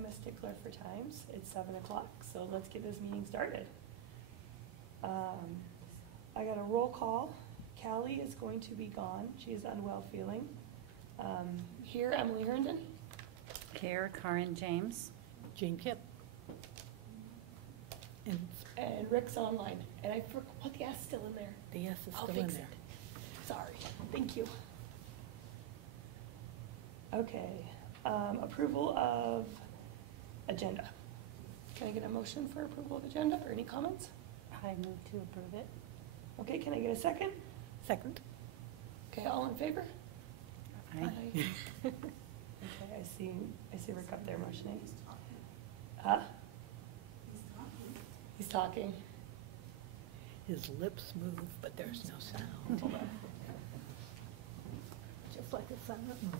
I'm a stickler for times. It's 7 o'clock, so let's get this meeting started. I got a roll call. Callie is going to be gone. She is unwell feeling. Here, Emily Herndon. Here, Karen James. Jane Kipp. And Rick's online. And I forgot, what, the S is still in there? The S is I'll still in fix there. it. Sorry. Thank you. Okay. Approval of agenda. Can I get a motion for approval of agenda or any comments? I move to approve it. Okay, can I get a second? Second. Okay, all in favor? Aye. Okay, I see Rick up there motioning. Huh? He's talking. His lips move, but there's no sound. Hold on. Just like a silent movie.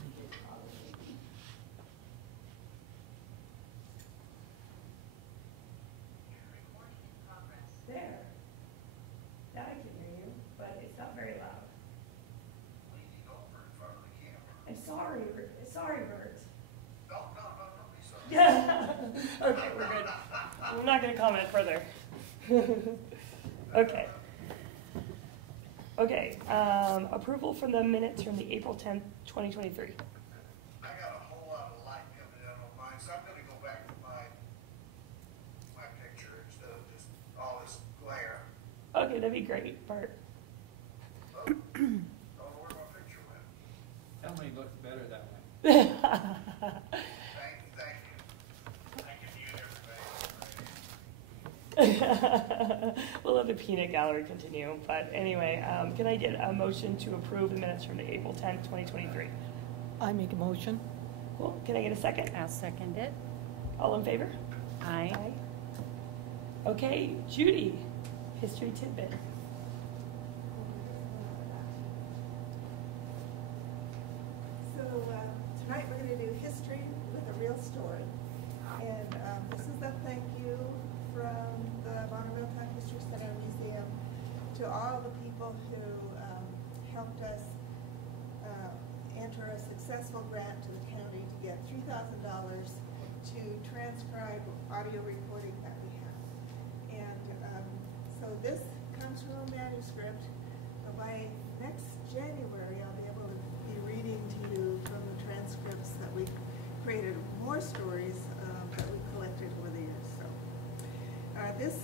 There. Now I can hear you, but it's not very loud. I'm sorry, sorry, Bert. Yeah. Okay, we're good. I'm not going to comment further. Okay. Okay. Approval from the minutes from the April 10th, 2023. I got a whole lot of light coming in on mine, so I'm going to go back to my picture instead of just all this glare. Okay, that'd be great, Bart. Oh, I don't know where my picture went. Emily looks better that way. Thank you. I can mute everybody. We'll let the peanut gallery continue. But anyway, can I get a motion to approve the minutes from the April 10th, 2023? I make a motion. Cool. Can I get a second? I'll second it. All in favor? Aye. Okay, Judy, history tidbit. So tonight we're going to do history with a real story. And this is a thank you from the Bonner Milltown History Center Museum to all the people who helped us enter a successful grant to the county to get $3,000 to transcribe audio recording that we have. And so this comes from a manuscript. By next January, I'll be able to be reading to you from the transcripts that we created, more stories that we collected over the years. So this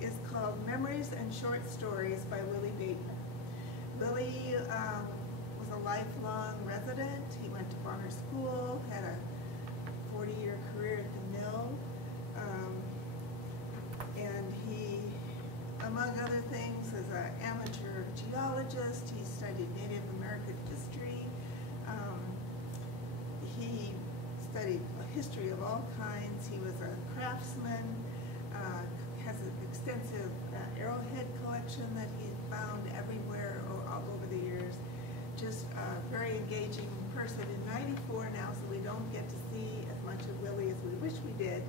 is called Memories and Short Stories by Willie Bateman. Willie was a lifelong resident. He went to Bonner School, had a 40-year career at the mill, and he, among other things, is an amateur geologist. He studied Native American history. He studied history of all kinds. He was a craftsman, has an extensive arrowhead collection that he found everywhere all over the years. Just a very engaging person. In '94 now, so we don't get to see as much of Willie as we wish we did.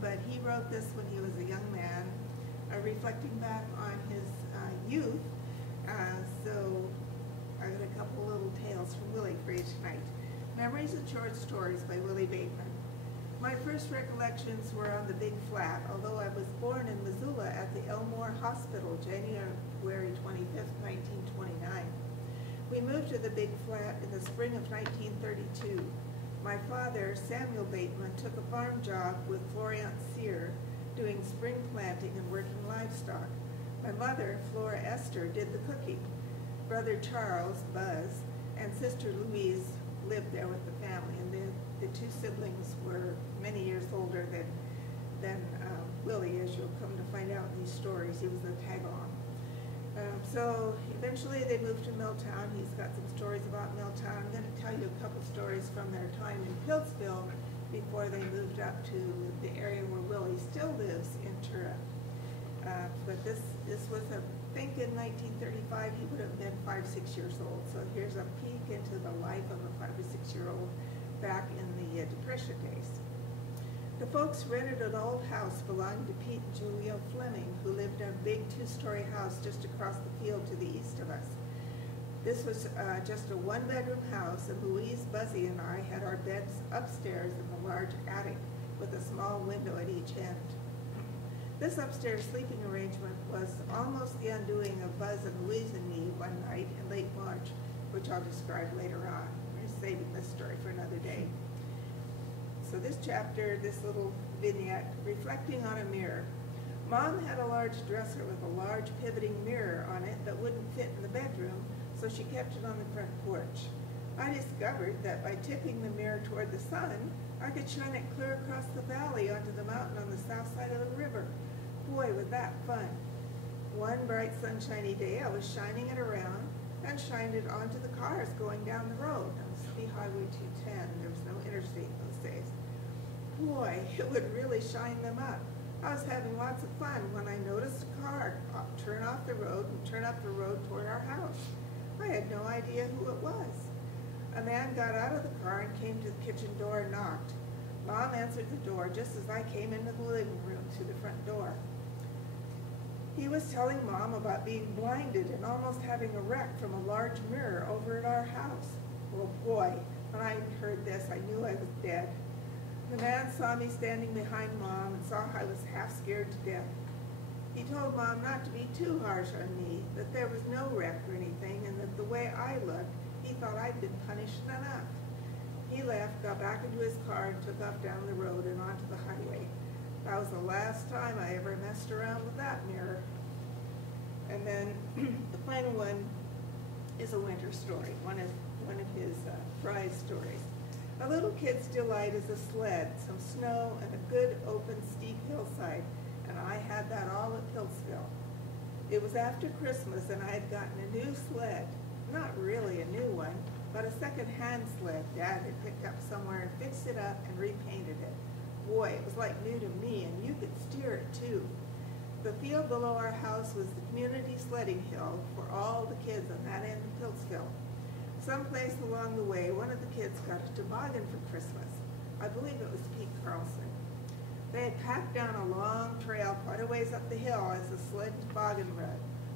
But he wrote this when he was a young man, reflecting back on his youth. So I got a couple little tales from Willie for you tonight. Memories and Short Stories by Willie Bateman. My first recollections were on the Big Flat, although I was born in Missoula at the Elmore Hospital, January 25th, 1929. We moved to the Big Flat in the spring of 1932. My father, Samuel Bateman, took a farm job with Florian Sear, doing spring planting and working livestock. My mother, Flora Esther, did the cooking. Brother Charles, Buzz, and sister Louise lived there with the family, and the two siblings were many years older than Willie, as you'll come to find out in these stories. He was the tag-along. So eventually they moved to Milltown. He's got some stories about Milltown. I'm going to tell you a couple stories from their time in Piltsville before they moved up to the area where Willie still lives in Tura. But this was, I think in 1935, he would have been 5, 6 years old. So here's a peek into the life of a 5 or 6-year-old back in the Depression days. The folks rented an old house belonging to Pete and Julia Fleming, who lived in a big 2-story house just across the field to the east of us. This was just a one-bedroom house, and Louise, Buzzy, and I had our beds upstairs in the large attic with a small window at each end. This upstairs sleeping arrangement was almost the undoing of Buzz and Louise and me one night in late March, which I'll describe later on. We're saving this story for another day. So this chapter, this little vignette, reflecting on a mirror. Mom had a large dresser with a large pivoting mirror on it that wouldn't fit in the bedroom, so she kept it on the front porch. I discovered that by tipping the mirror toward the sun, I could shine it clear across the valley onto the mountain on the south side of the river. Boy, was that fun. One bright sunshiny day, I was shining it around and shined it onto the cars going down the road. That was the Highway 210. There was no interstate those days. Boy, it would really shine them up. I was having lots of fun when I noticed a car turn off the road and turn up the road toward our house. I had no idea who it was. A man got out of the car and came to the kitchen door and knocked. Mom answered the door just as I came into the living room through the front door. He was telling Mom about being blinded and almost having a wreck from a large mirror over at our house. Well, boy, when I heard this, I knew I was dead. The man saw me standing behind Mom and saw I was half scared to death. He told Mom not to be too harsh on me, that there was no wreck or anything, and that the way I looked, he thought I'd been punished enough. He left, got back into his car, and took off down the road and onto the highway. That was the last time I ever messed around with that mirror. And then the final one is a winter story, one of his prize stories. A little kid's delight is a sled, some snow, and a good open steep hillside, and I had that all at Hillsville. It was after Christmas, and I had gotten a new sled. Not really a new one, but a second-hand sled Dad had picked up somewhere and fixed it up and repainted it. Boy, it was like new to me, and you could steer it too. The field below our house was the community sledding hill for all the kids on that end of Hillsville. Someplace along the way, one of the kids got a toboggan for Christmas. I believe it was Pete Carlson. They had packed down a long trail quite a ways up the hill as the sled toboggan rode.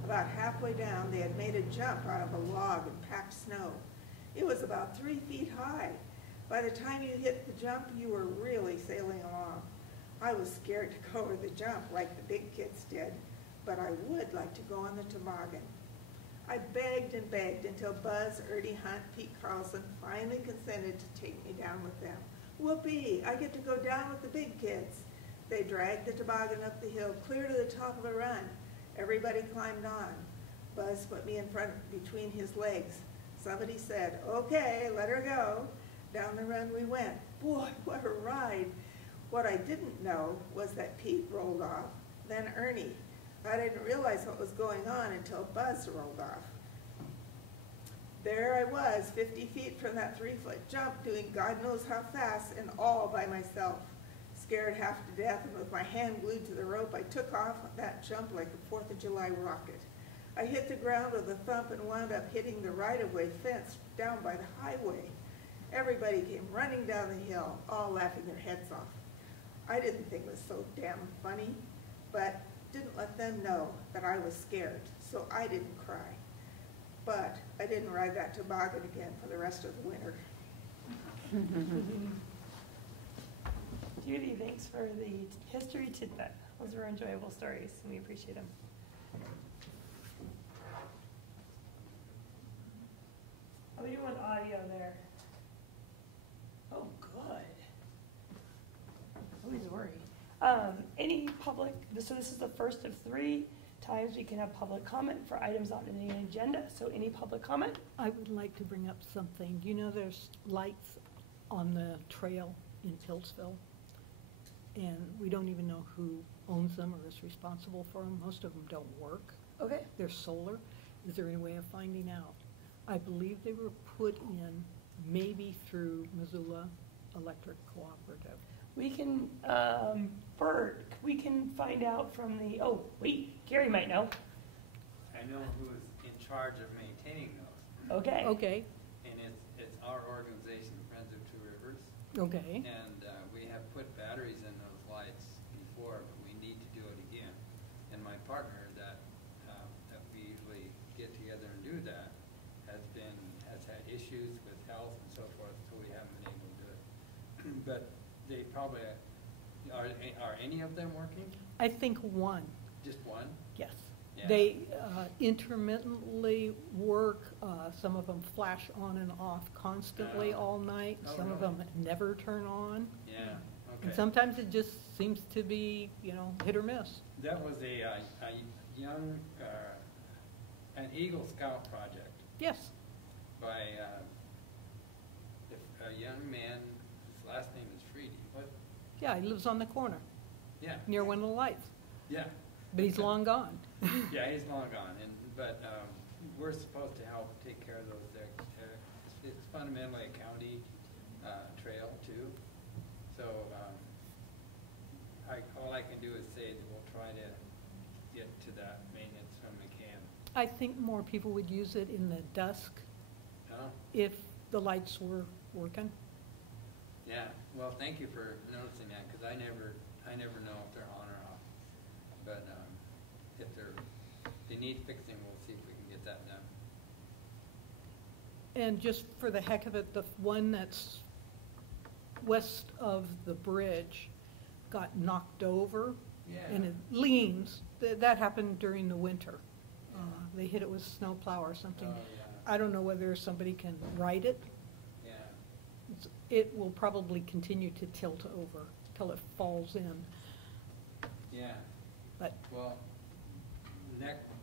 About halfway down, they had made a jump out of a log and packed snow. It was about 3 feet high. By the time you hit the jump, you were really sailing along. I was scared to go over the jump like the big kids did, but I would like to go on the toboggan. I begged and begged until Buzz, Ernie Hunt, Pete Carlson finally consented to take me down with them. Whoopee, I get to go down with the big kids. They dragged the toboggan up the hill clear to the top of the run. Everybody climbed on. Buzz put me in front between his legs. Somebody said, "Okay, let her go." Down the run we went. Boy, what a ride. What I didn't know was that Pete rolled off, then Ernie. I didn't realize what was going on until Buzz rolled off. There I was, 50 feet from that 3-foot jump, doing God knows how fast, and all by myself. Scared half to death, and with my hand glued to the rope, I took off that jump like a 4th of July rocket. I hit the ground with a thump and wound up hitting the right-of-way fence down by the highway. Everybody came running down the hill, all laughing their heads off. I didn't think it was so damn funny, but didn't let them know that I was scared, so I didn't cry. But I didn't ride that toboggan again for the rest of the winter. Judy, thanks for the history tidbit. Those were enjoyable stories, and we appreciate them. How are we doing audio there? Oh, good. Always worry. Any public, so this is the first of 3 times we can have public comment for items on the agenda. So any public comment? I would like to bring up something. You know, there's lights on the trail in Hillsville, and we don't even know who owns them or is responsible for them. Most of them don't work. Okay. They're solar. Is there any way of finding out? I believe they were put in maybe through Missoula Electric Cooperative. We can, Bert, we can find out from the, oh, wait, Gary might know. I know who's in charge of maintaining those. Okay. Okay, And it's our organization, Friends of Two Rivers. okay. And we have put batteries in those lights before, but we need to do it again. And my partner that we usually get together and do that has but they probably, are any of them working? I think one, Just one? yes. Yeah. They intermittently work, some of them flash on and off constantly Oh. all night. Oh, Some of really? them never turn on. Yeah, And okay. sometimes it just seems to be, hit or miss. That was a young, an Eagle Scout project Yes, by a young man, his last name is Freedy. What? yeah, he lives on the corner, Yeah, near one of the lights, yeah. but he's long gone. Yeah, he's long gone, but we're supposed to help take care of those. It's fundamentally a county trail too. So all I can do is say that we'll try to get to that maintenance when we can. I think more people would use it in the dusk No? if the lights were working. Yeah. Well, thank you for noticing that, because I never know if they're on or off. But if they need fixing, we'll see if we can get that done. And just for the heck of it, the one that's west of the bridge got knocked over. Yeah. And it leans. That happened during the winter. They hit it with snowplow or something. Oh, yeah. I don't know whether somebody can ride it. Yeah. It will probably continue to tilt over till it falls in. Yeah. But Well,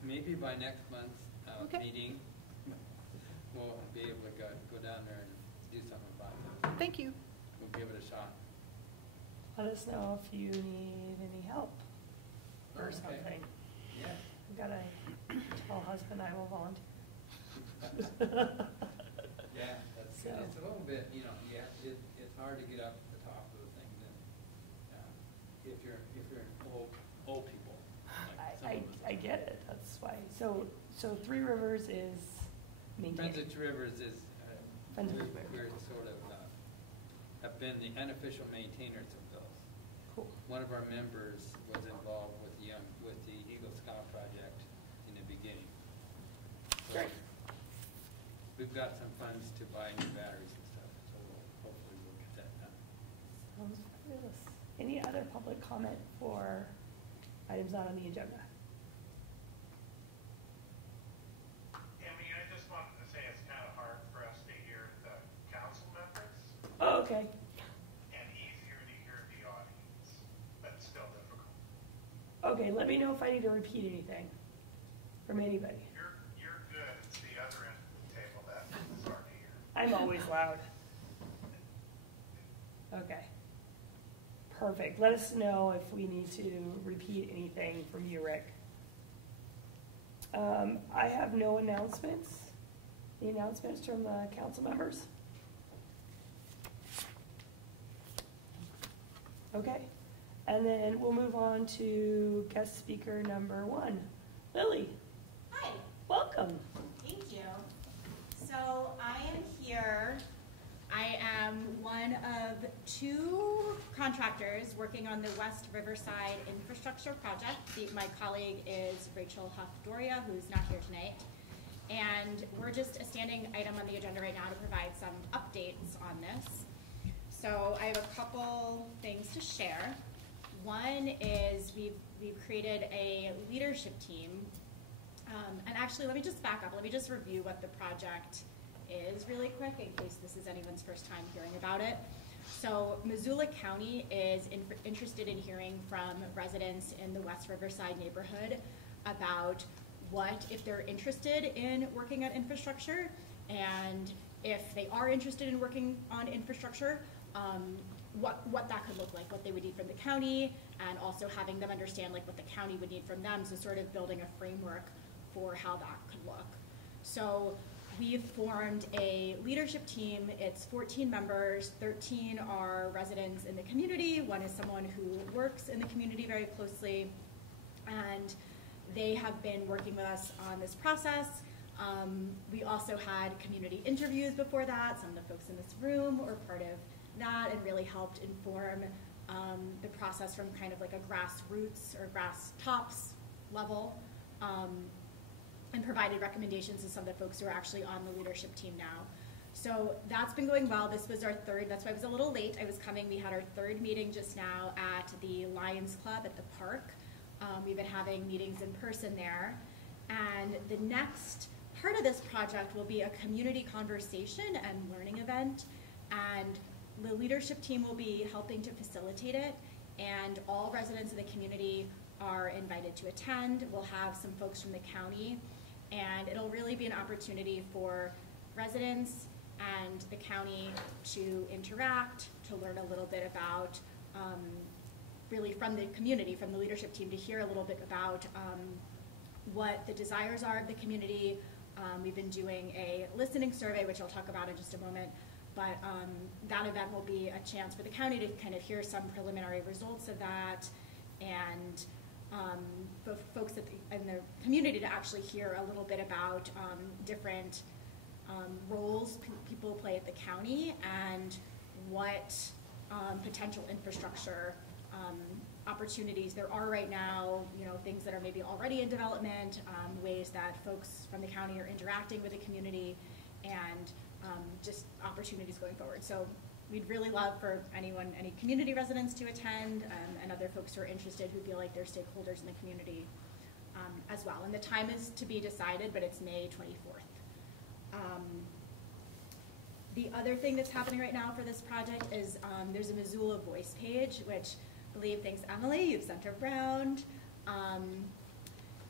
maybe by next month's Okay. meeting, we'll be able to go down there and do something about it. thank you. We'll give it a shot. Let us know if you need any help or Okay. something. Yeah. I've got to tell husband I will volunteer. Yeah, that's good. So- It's a little bit, it's hard to get up to the top of the thing then, if you're old people. like some of us. I get it, that's why. So Three Rivers is maintained. Friends of Two Rivers is, Friends of Two Rivers. we're sort of, have been the unofficial maintainers of those. Cool. One of our members was involved with the Eagle Scout project in the beginning. So Great. we've got some funds to buy new batteries and stuff, so hopefully we'll get that done. Sounds fabulous. Any other public comment for items not on the agenda? I just wanted to say it's kind of hard for us to hear the council members Oh, okay. and easier to hear the audience, but still difficult. Okay, let me know if I need to repeat anything from anybody. You're good. It's the other end of the table that's hard to hear. I'm always loud. Okay. Perfect. Let us know if we need to repeat anything from you, Rick. I have no announcements. Any announcements from the council members? Okay. And then we'll move on to guest speaker number 1. Lily, Hi, welcome. thank you. So I am here. I am one of 2 contractors working on the West Riverside infrastructure project. My colleague is Rachel Huff-Doria, who's not here tonight. And we're just a standing item on the agenda right now to provide some updates on this. So I have a couple things to share. One is we've created a leadership team. And actually, let me just back up. Let me just review what the project is really quick in case this is anyone's first time hearing about it. So Missoula County is interested in hearing from residents in the West Riverside neighborhood about if they're interested in working on infrastructure, and if they are interested in working on infrastructure, what that could look like, what they would need from the county, and also having them understand what the county would need from them, so sort of building a framework for how that could look. So we've formed a leadership team. It's 14 members, 13 are residents in the community, 1 is someone who works in the community very closely, and they have been working with us on this process. We also had community interviews before that. Some of the folks in this room were part of that and really helped inform the process from kind of like a grassroots or grass tops level, and provided recommendations to some of the folks who are actually on the leadership team now. So that's been going well. This was our third, that's why I was a little late. I was coming, we had our third meeting just now at the Lions Club at the park. We've been having meetings in person there. And the next part of this project will be a community conversation and learning event. And the leadership team will be helping to facilitate it. And all residents of the community are invited to attend. We'll have some folks from the county. And it'll really be an opportunity for residents and the county to interact, to learn a little bit about, really from the community, from the leadership team, to hear a little bit about what the desires are of the community. We've been doing a listening survey, which I'll talk about in just a moment, but that event will be a chance for the county to kind of hear some preliminary results of that, and for folks in the community to actually hear a little bit about different roles people play at the county and what potential infrastructure opportunities there are right now, things that are maybe already in development, ways that folks from the county are interacting with the community, and just opportunities going forward. So we'd really love for any community residents to attend, and other folks who are interested, who feel like they're stakeholders in the community as well. And the time is to be decided, but it's May 24th. The other thing that's happening right now for this project is there's a Missoula Voice page, which I believe, thanks Emily, you've sent around.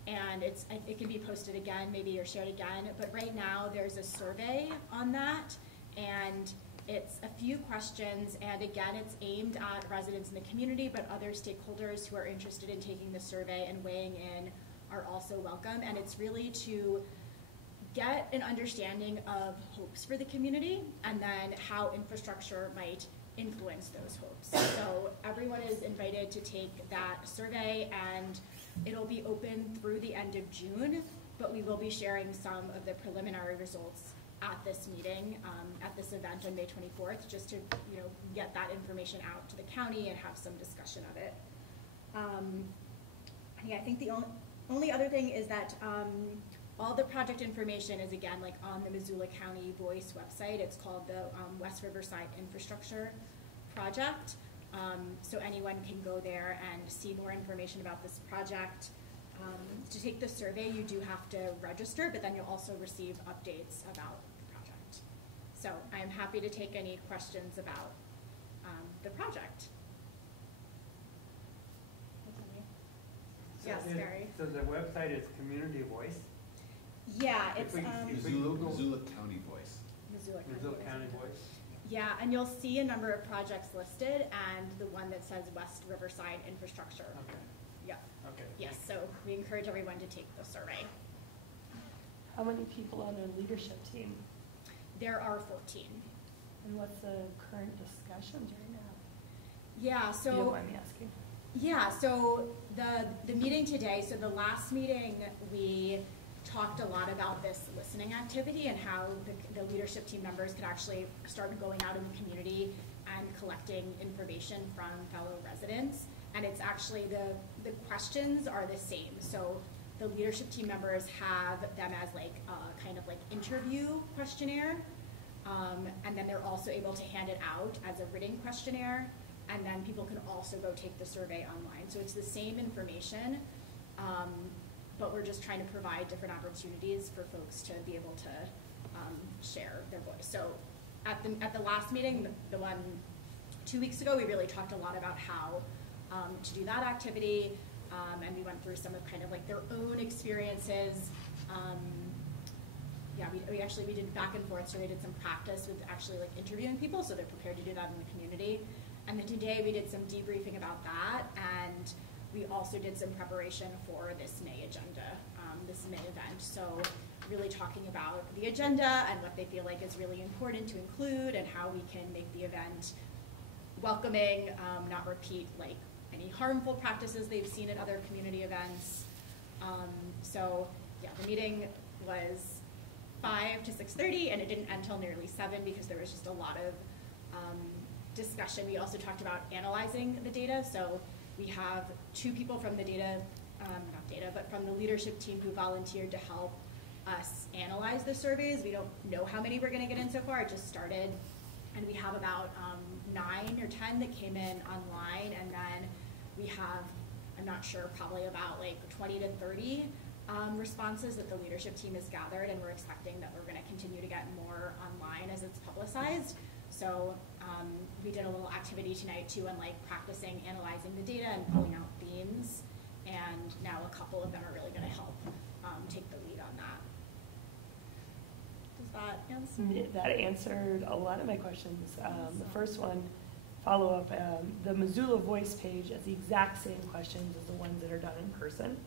And it can be posted again, maybe, or shared again. But right now there's a survey on that, and it's a few questions, and again, it's aimed at residents in the community, but other stakeholders who are interested in taking the survey and weighing in are also welcome. And it's really to get an understanding of hopes for the community, and then how infrastructure might influence those hopes. So everyone is invited to take that survey, and it'll be open through the end of June, but we will be sharing some of the preliminary results at this meeting, at this event on May 24th, just to get that information out to the county and have some discussion of it. Yeah, I think the only other thing is that all the project information is, again, like on the Missoula County Voice website. It's called the West Riverside Infrastructure Project. So anyone can go there and see more information about this project. To take the survey, you do have to register, but then you'll also receive updates about the project. So I am happy to take any questions about the project. Yes, Barry. So the website is Community Voice? Yeah, it's Missoula County Voice. Missoula County Voice. Yeah, and you'll see a number of projects listed, and the one that says West Riverside Infrastructure. Okay. Yeah. Okay. Yes, so we encourage everyone to take the survey. How many people on the leadership team? There are 14. And what's the current discussions right now? Yeah, If you don't so mind me asking. yeah, so the meeting today, so the last meeting we talked a lot about this listening activity and how the leadership team members could actually start going out in the community and collecting information from fellow residents. And it's actually, the questions are the same. So the leadership team members have them as like a kind of like interview questionnaire. And then they're also able to hand it out as a written questionnaire. And then people can also go take the survey online. So it's the same information. But we're just trying to provide different opportunities for folks to be able to share their voice. So at the last meeting, the one 2 weeks ago, we really talked a lot about how to do that activity, and we went through some of kind of like their own experiences. Yeah, we did back and forth, so we did some practice with actually like interviewing people, so they're prepared to do that in the community. And then today we did some debriefing about that, and we also did some preparation for this May agenda, this May event. So really talking about the agenda and what they feel like is really important to include, and how we can make the event welcoming, not repeat like any harmful practices they've seen at other community events. So yeah, the meeting was 5 to 6:30, and it didn't end until nearly 7 because there was just a lot of discussion. We also talked about analyzing the data. So we have 2 people from the from the leadership team who volunteered to help us analyze the surveys. We don't know how many we're gonna get in so far, it just started. And we have about 9 or 10 that came in online, and then we have, I'm not sure, probably about like 20 to 30 responses that the leadership team has gathered, and we're expecting that we're gonna continue to get more online as it's publicized. So we did a little activity tonight too on like practicing analyzing the data and pulling out themes, and now a couple of them are really gonna help take the lead on that. Does that answer? That answered a lot of my questions. The first one, follow-up, the Missoula Voice page has the exact same questions as the ones that are done in person.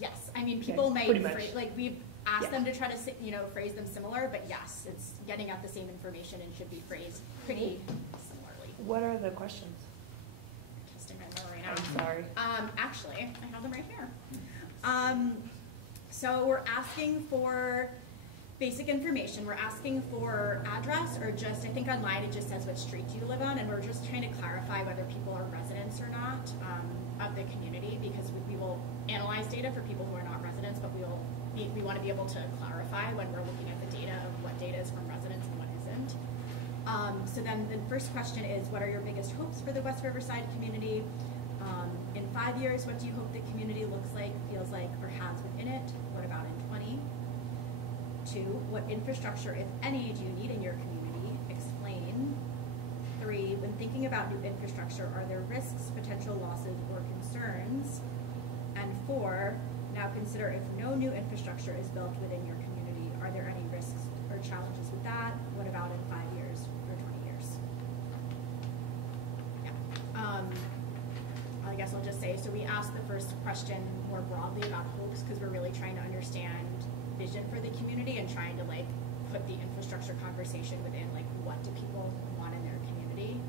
Yes, I mean, Okay, people may, pretty much. like, we've asked Yeah. them to try to, phrase them similar, but yes, it's getting at the same information and should be phrased pretty similarly. What are the questions? Testing my memory now. I'm sorry. Actually, I have them right here. So we're asking for basic information. We're asking for address, or just, I think online it just says what street you live on, and we're just trying to clarify whether people are residents or not of the community, because we will analyze data for people who are not residents, but we want to be able to clarify when we're looking at the data of what data is from residents and what isn't. So then the first question is, what are your biggest hopes for the West Riverside community? In 5 years, what do you hope the community looks like, feels like, or has within it? What about in 20? 2, what infrastructure, if any, do you need in your community? Explain. 3, when thinking about new infrastructure, are there risks, potential losses, or concerns? And 4, now consider if no new infrastructure is built within your community, are there any risks or challenges with that? What about in 5 years or 20 years? Yeah. I guess I'll just say, so we asked the first question more broadly about hopes, because we're really trying to understand vision for the community and trying to like put the infrastructure conversation within like what do people want in their community.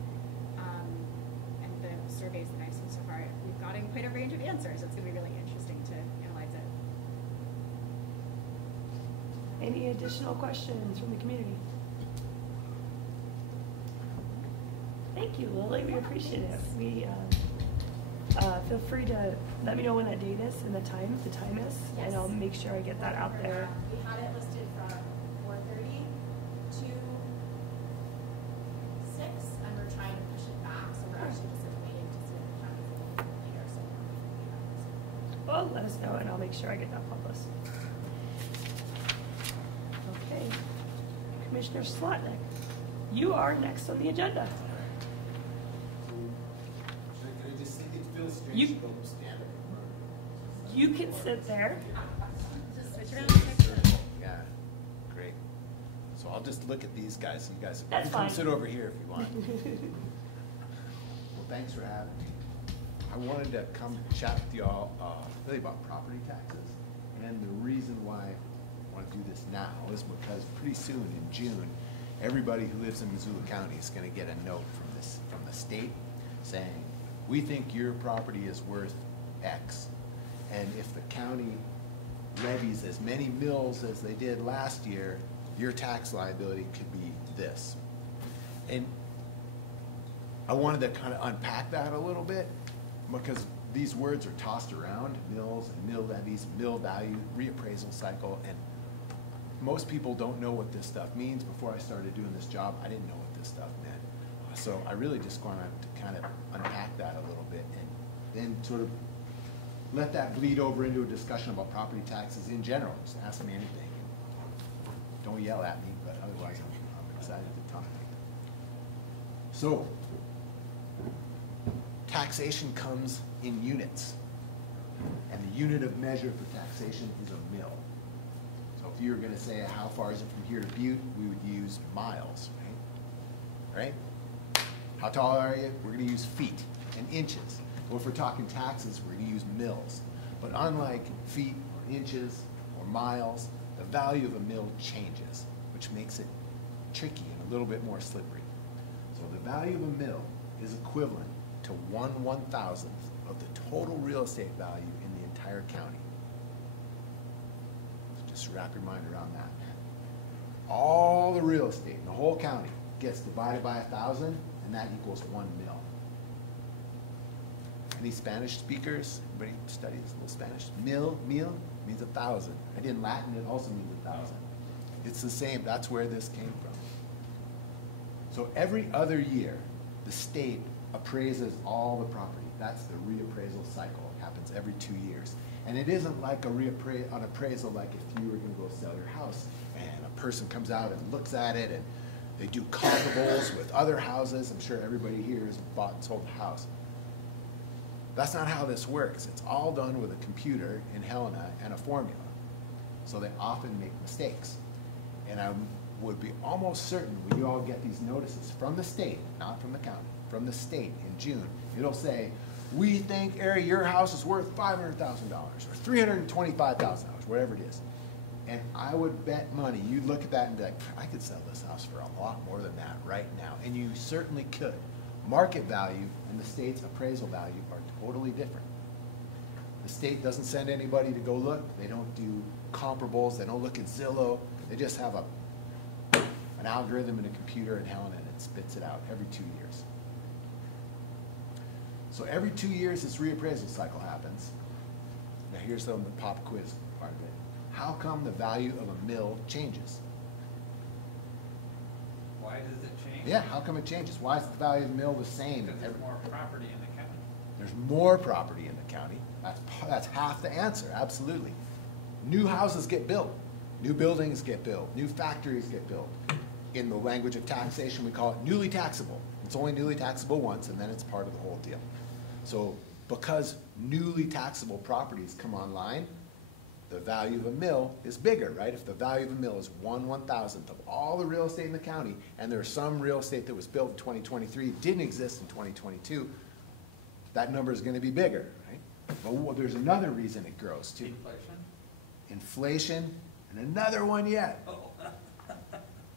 And the surveys that I've seen so far, we've gotten quite a range of answers. It's gonna be really interesting to analyze it. Any additional questions from the community? Thank you, Lily, we appreciate it. We, feel free to let me know when that date is and the time is, Yes. and I'll make sure I get that out there. We had it listed from 4:30 to 6, and we're trying to push it back, so we're actually just waiting to see if the county's a little bit later, so Well, let us know and I'll make sure I get that published. Okay, Commissioner Slotnick, you are next on the agenda. Can I just say, it feels strange You- to go stand up in front of You can sit there. just switch around the picture. Yeah, great. So I'll just look at these guys, you guys, That's you come fine. sit over here if you want. Well, thanks for having me. I wanted to come chat with y'all, really about property taxes. And the reason why I want to do this now is because pretty soon in June, everybody who lives in Missoula County is going to get a note from the state saying, we think your property is worth X. And if the county levies as many mills as they did last year, your tax liability could be this. And I wanted to kind of unpack that a little bit, because these words are tossed around, mills and mill levies, mill value, reappraisal cycle, and most people don't know what this stuff means. Before I started doing this job, I didn't know what this stuff meant. So I really just wanted to kind of unpack that a little bit, and then sort of let that bleed over into a discussion about property taxes in general. Just ask me anything. Don't yell at me, but otherwise I'm excited to talk. So, taxation comes in units, and the unit of measure for taxation is a mill. So if you were gonna say how far is it from here to Butte, we would use miles, right? How tall are you? We're gonna use feet and inches. Well, if we're talking taxes, we're gonna use mills. But unlike feet or inches or miles, the value of a mill changes, which makes it tricky and a little bit more slippery. So the value of a mill is equivalent to 1/1000th of the total real estate value in the entire county. So just wrap your mind around that. All the real estate in the whole county gets divided by 1,000, and that equals 1 mill. Any Spanish speakers? Anybody study this little Spanish? Meal? means 1,000. I did Latin, it also means 1,000. It's the same, that's where this came from. So every other year, the state appraises all the property. That's the reappraisal cycle. It happens every 2 years. And it isn't like an appraisal like if you were gonna go sell your house and a person comes out and looks at it and they do comparables with other houses. I'm sure everybody here has bought and sold a house. That's not how this works. It's all done with a computer in Helena and a formula. So they often make mistakes. And I would be almost certain when you all get these notices from the state, not from the county, from the state in June, it'll say, we think, Ari, your house is worth $500,000 or $325,000, whatever it is. And I would bet money, you'd look at that and be like, I could sell this house for a lot more than that right now. And you certainly could. Market value and the state's appraisal value are totally different. The state doesn't send anybody to go look. They don't do comparables. They don't look at Zillow. They just have an algorithm in a computer in Helena and it spits it out every 2 years. So every 2 years this reappraisal cycle happens. Now here's the pop quiz part of it. How come the value of a mill changes? Why does it change? Yeah, how come it changes? Why is the value of the mill the same? Because there's more property in the county. There's more property in the county. That's half the answer, absolutely. New houses get built. New buildings get built. New factories get built. In the language of taxation, we call it newly taxable. It's only newly taxable once, and then it's part of the whole deal. So because newly taxable properties come online, the value of a mill is bigger, right? If the value of a mill is 1/1000th of all the real estate in the county, and there's some real estate that was built in 2023, didn't exist in 2022, that number is going to be bigger, right? But there's another reason it grows too. Inflation? Inflation, and another one yet.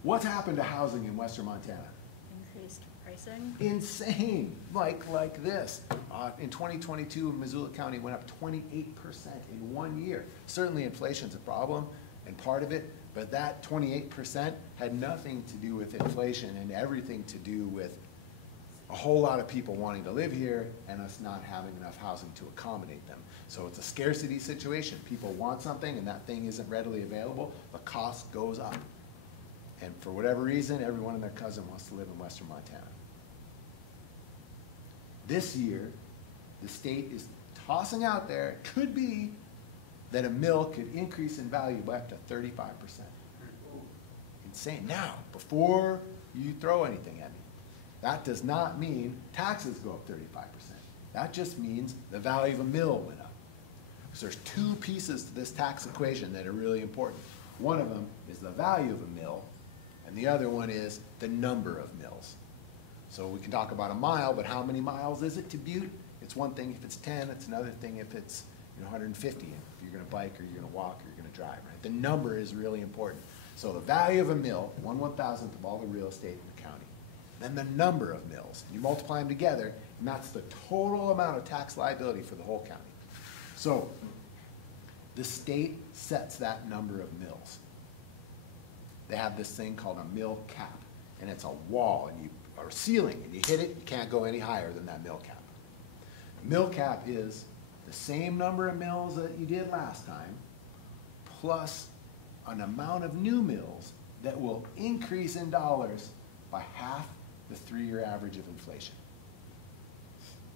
What's happened to housing in Western Montana? Increased pricing? Insane, like this. In 2022, Missoula County went up 28% in 1 year. Certainly inflation's a problem and part of it, but that 28% had nothing to do with inflation and everything to do with a whole lot of people wanting to live here and us not having enough housing to accommodate them. So it's a scarcity situation. People want something and that thing isn't readily available, the cost goes up. And for whatever reason, everyone and their cousin wants to live in Western Montana. This year, the state is tossing out there, it could be that a mill could increase in value by up to 35%. Insane. Now, before you throw anything at me, that does not mean taxes go up 35%. That just means the value of a mill went up. So there's two pieces to this tax equation that are really important. One of them is the value of a mill, and the other one is the number of mills. So we can talk about a mile, but how many miles is it to Butte? It's one thing if it's 10, it's another thing if it's 150, if you're gonna bike or you're gonna walk or you're gonna drive, right? The number is really important. So the value of a mill, 1/1000th of all the real estate in the county. Then the number of mills, you multiply them together, and that's the total amount of tax liability for the whole county. So the state sets that number of mills. They have this thing called a mill cap, and it's a wall, and or a ceiling, and you hit it, you can't go any higher than that mill cap. Mill cap is the same number of mills that you did last time, plus an amount of new mills that will increase in dollars by half the 3-year average of inflation.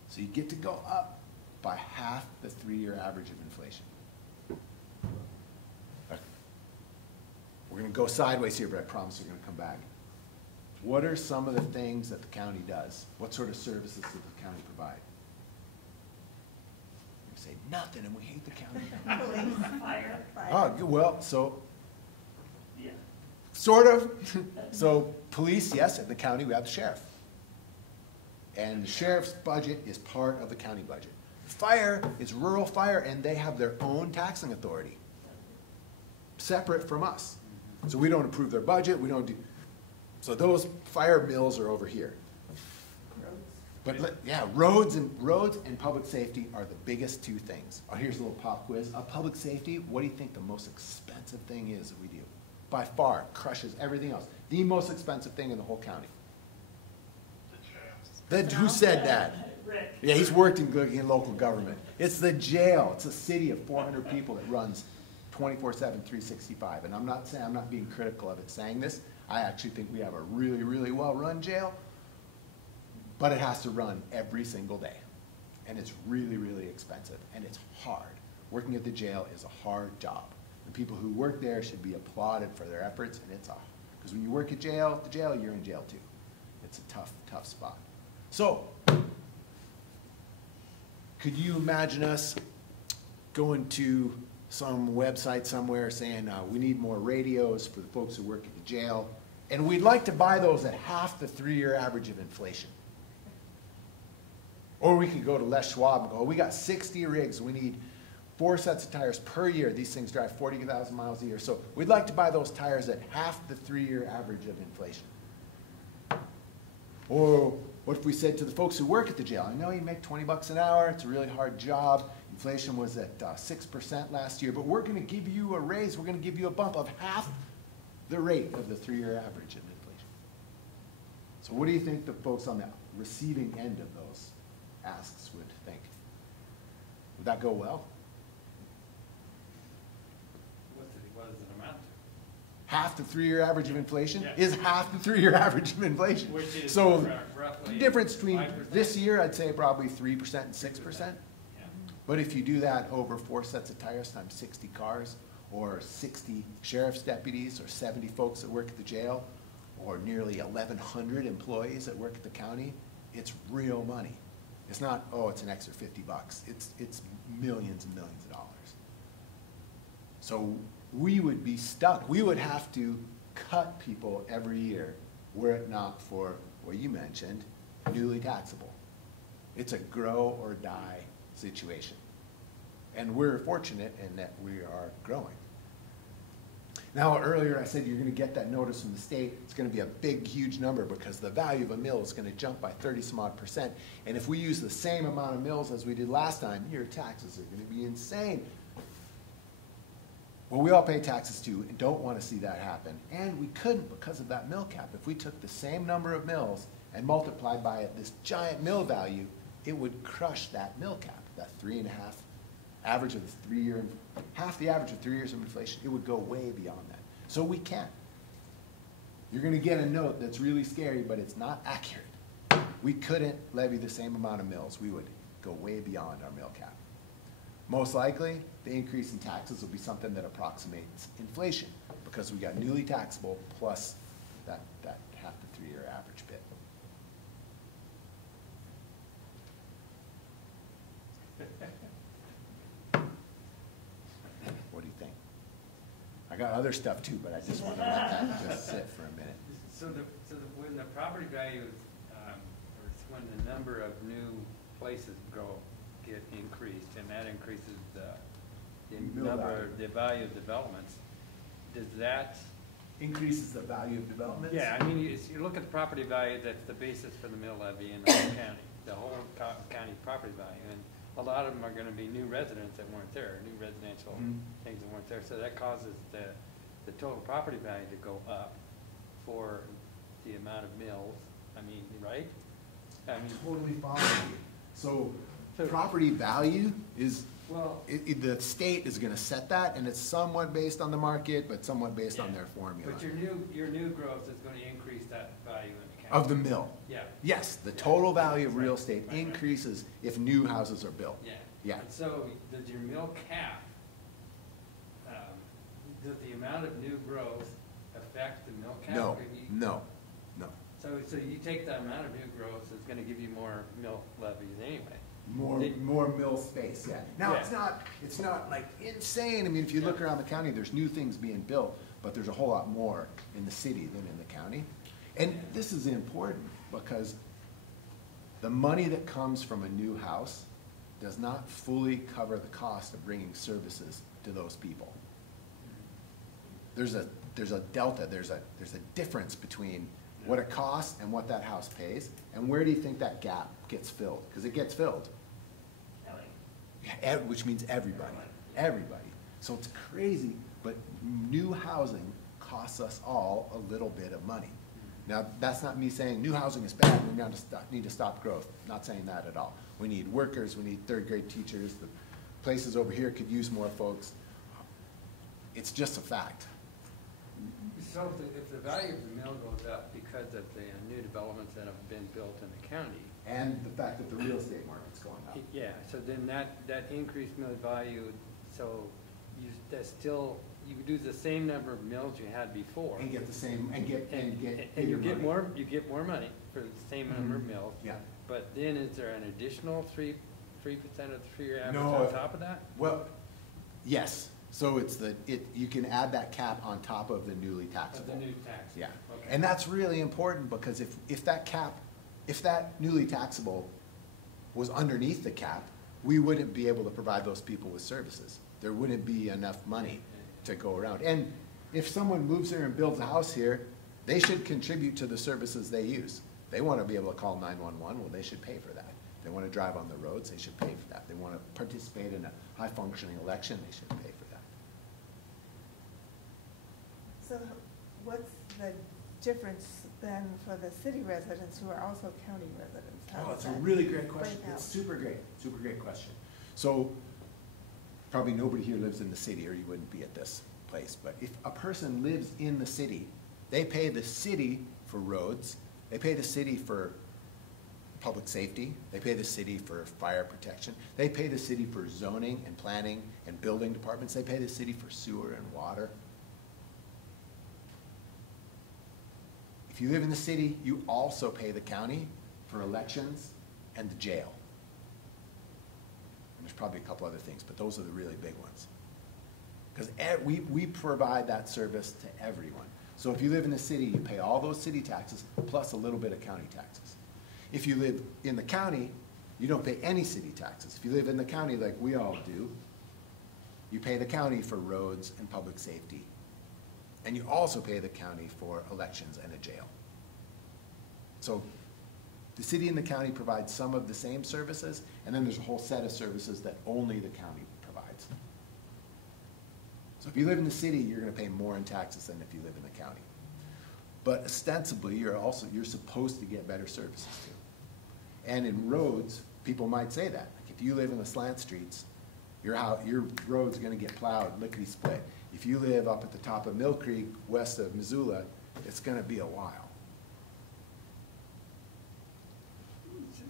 So you get to go up by half the 3-year average of inflation. We're going to go sideways here, but I promise we're going to come back. What are some of the things that the county does? What sort of services does the county provide? You say nothing, and we hate the county. Police, Fire. Oh, well, so Yeah. sort of. So police, yes, in the county we have the sheriff. And the sheriff's budget is part of the county budget. Fire is rural fire, and they have their own taxing authority, separate from us. So we don't approve their budget, we don't do, so those fire mills are over here. But yeah, roads and public safety are the biggest two things. Oh, here's a little pop quiz. Public safety, what do you think the most expensive thing is that we do? By far, crushes everything else. The most expensive thing in the whole county. Who said that? Rick. Yeah, he's worked in local government. It's the jail. It's a city of 400 people that runs 24/7, 365. And I'm not saying, I'm not being critical of it saying this. I actually think we have a really, really well-run jail, but it has to run every single day. And it's really, really expensive, and it's hard. Working at the jail is a hard job. The people who work there should be applauded for their efforts, and it's because when you work at the jail, you're in jail too. It's a tough, tough spot. So, could you imagine us going to some website somewhere saying, we need more radios for the folks who work at the jail, and we'd like to buy those at half the 3-year average of inflation? Or we could go to Les Schwab and go, we got 60 rigs, we need 4 sets of tires per year. These things drive 40,000 miles a year. So we'd like to buy those tires at half the 3-year average of inflation. Or what if we said to the folks who work at the jail, I know you make 20 bucks an hour, it's a really hard job. Inflation was at 6% last year, but we're gonna give you a raise, we're gonna give you a bump of half the rate of the 3-year average of inflation. So what do you think the folks on the receiving end of those asks would think? Would that go well? What does it amount to? Half the 3-year average of inflation Yeah. is half the 3-year average of inflation. Which is so roughly the difference between 5%? this year, I'd say probably 3% and 6%. Yeah. But if you do that over 4 sets of tires times 60 cars, or 60 sheriff's deputies, or 70 folks that work at the jail, or nearly 1,100 employees that work at the county, it's real money. It's not, oh, it's an extra 50 bucks. It's millions and millions of dollars. So we would be stuck. We would have to cut people every year were it not for what you mentioned, newly taxable. It's a grow or die situation. And we're fortunate in that we are growing. Now, earlier I said you're going to get that notice from the state. It's going to be a big, huge number because the value of a mill is going to jump by 30-some-odd%. And if we use the same amount of mills as we did last time, your taxes are going to be insane. Well, we all pay taxes too and don't want to see that happen. And we couldn't because of that mill cap. If we took the same number of mills and multiplied by this giant mill value, it would crush that mill cap, that 3.5 average of the 3-year, half the average of 3 years of inflation. It would go way beyond that. So we can't. You're going to get a note that's really scary, but it's not accurate. We couldn't levy the same amount of mills. We would go way beyond our mill cap. Most likely, the increase in taxes will be something that approximates inflation because we got newly taxable plus that half the 3-year average bit. What do you think? I got other stuff too, but I just want to let that just sit for a minute. So when the property values, or when the number of new places get increased, and that increases the value of developments, does that? Increases the value of developments? Yeah, I mean, you look at the property value, that's the basis for the mill levy in the whole county, the whole county property value. And a lot of them are gonna be new residents that weren't there, new residential things that weren't there. So that causes the total property value to go up for the amount of mills, I mean, right? I mean, Totally following you. So property value is, well, the state is gonna set that, and it's somewhat based on the market, but somewhat based on their formula. but your new growth is gonna increase that value in the county. Of the mill. Yeah. Yes, the total value of real estate increases if new houses are built. Yeah. Yeah. And so does your mill cap, does the amount of new growth affect the mill cap? No, Or you- no. So you take that amount of new growth, it's gonna give you more mill levies anyway. More mill space, yeah. Now, Yeah. it's not like insane. I mean, if you look around the county, there's new things being built, but there's a whole lot more in the city than in the county. And this is important because the money that comes from a new house does not fully cover the cost of bringing services to those people. There's a delta, there's a difference between what it costs and what that house pays. And where do you think that gap gets filled? Because it gets filled. Which means everybody. So it's crazy, but new housing costs us all a little bit of money. Now, that's not me saying new housing is bad, we need to stop growth. Not saying that at all. We need workers, we need 3rd grade teachers, the places over here could use more folks. It's just a fact. So if the value of the mill goes up because of the new developments that have been built in the county, And the fact that the real estate market's going up. yeah, so then that increased mill value, so you do the same number of mills you had before. And get the same, and get And you bigger get money. you get more money for the same number of mills. Yeah. But then is there an additional 3% of the 3-year average No, on top of that? Well, yes, so you can add that cap on top of the newly taxable. Of the new tax? Yeah, Okay. and that's really important, because if that newly taxable was underneath the cap, we wouldn't be able to provide those people with services. There wouldn't be enough money to go around. And if someone moves here and builds a house here, they should contribute to the services they use. They want to be able to call 911, well, they should pay for that. They want to drive on the roads, they should pay for that. They want to participate in a high-functioning election, they should pay for that. So what's the difference then for the city residents who are also county residents? How Oh, does it's a that really great question. break out? It's super great question. So, probably nobody here lives in the city, or you wouldn't be at this place, but if a person lives in the city, they pay the city for roads, they pay the city for public safety, they pay the city for fire protection, they pay the city for zoning and planning and building departments, they pay the city for sewer and water. If you live in the city, you also pay the county for elections and the jail. And there's probably a couple other things, but those are the really big ones. Because we provide that service to everyone. So if you live in the city, you pay all those city taxes plus a little bit of county taxes. If you live in the county, you don't pay any city taxes. If you live in the county like we all do, you pay the county for roads and public safety. And you also pay the county for elections and a jail. So the city and the county provide some of the same services, and then there's a whole set of services that only the county provides. So if you live in the city, you're gonna pay more in taxes than if you live in the county. But ostensibly, you're supposed to get better services too. And in roads, people might say that. Like if you live in the slant streets, your road's gonna get plowed lickety-split. If you live up at the top of Mill Creek, west of Missoula, it's gonna be a while.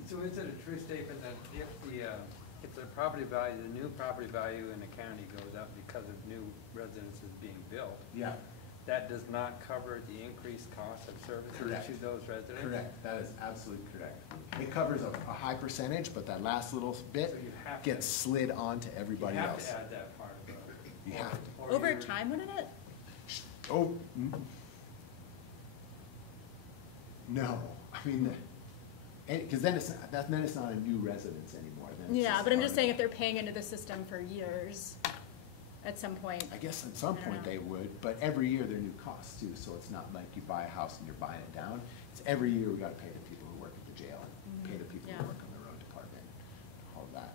So is it a true statement that if the property value, the new property value in the county goes up because of new residences being built, Yeah. that does not cover the increased cost of services Correct. to those residents? Correct, that is absolutely correct. It covers a high percentage, but that last little bit So you have gets to- slid on to everybody You have else. to add that part of it. You have to. Or Over you're- time, wouldn't it? Oh, no, I mean, because then it's not a new residence anymore. Then it's Yeah, but I'm just part saying of if they're paying into the system for years, at some point. I guess at some I don't point know. they would, but every year there are new costs too, so it's not like you buy a house and you're buying it down. It's every year we gotta pay the people who work at the jail and pay the people Yeah. who work on the road department, all of that.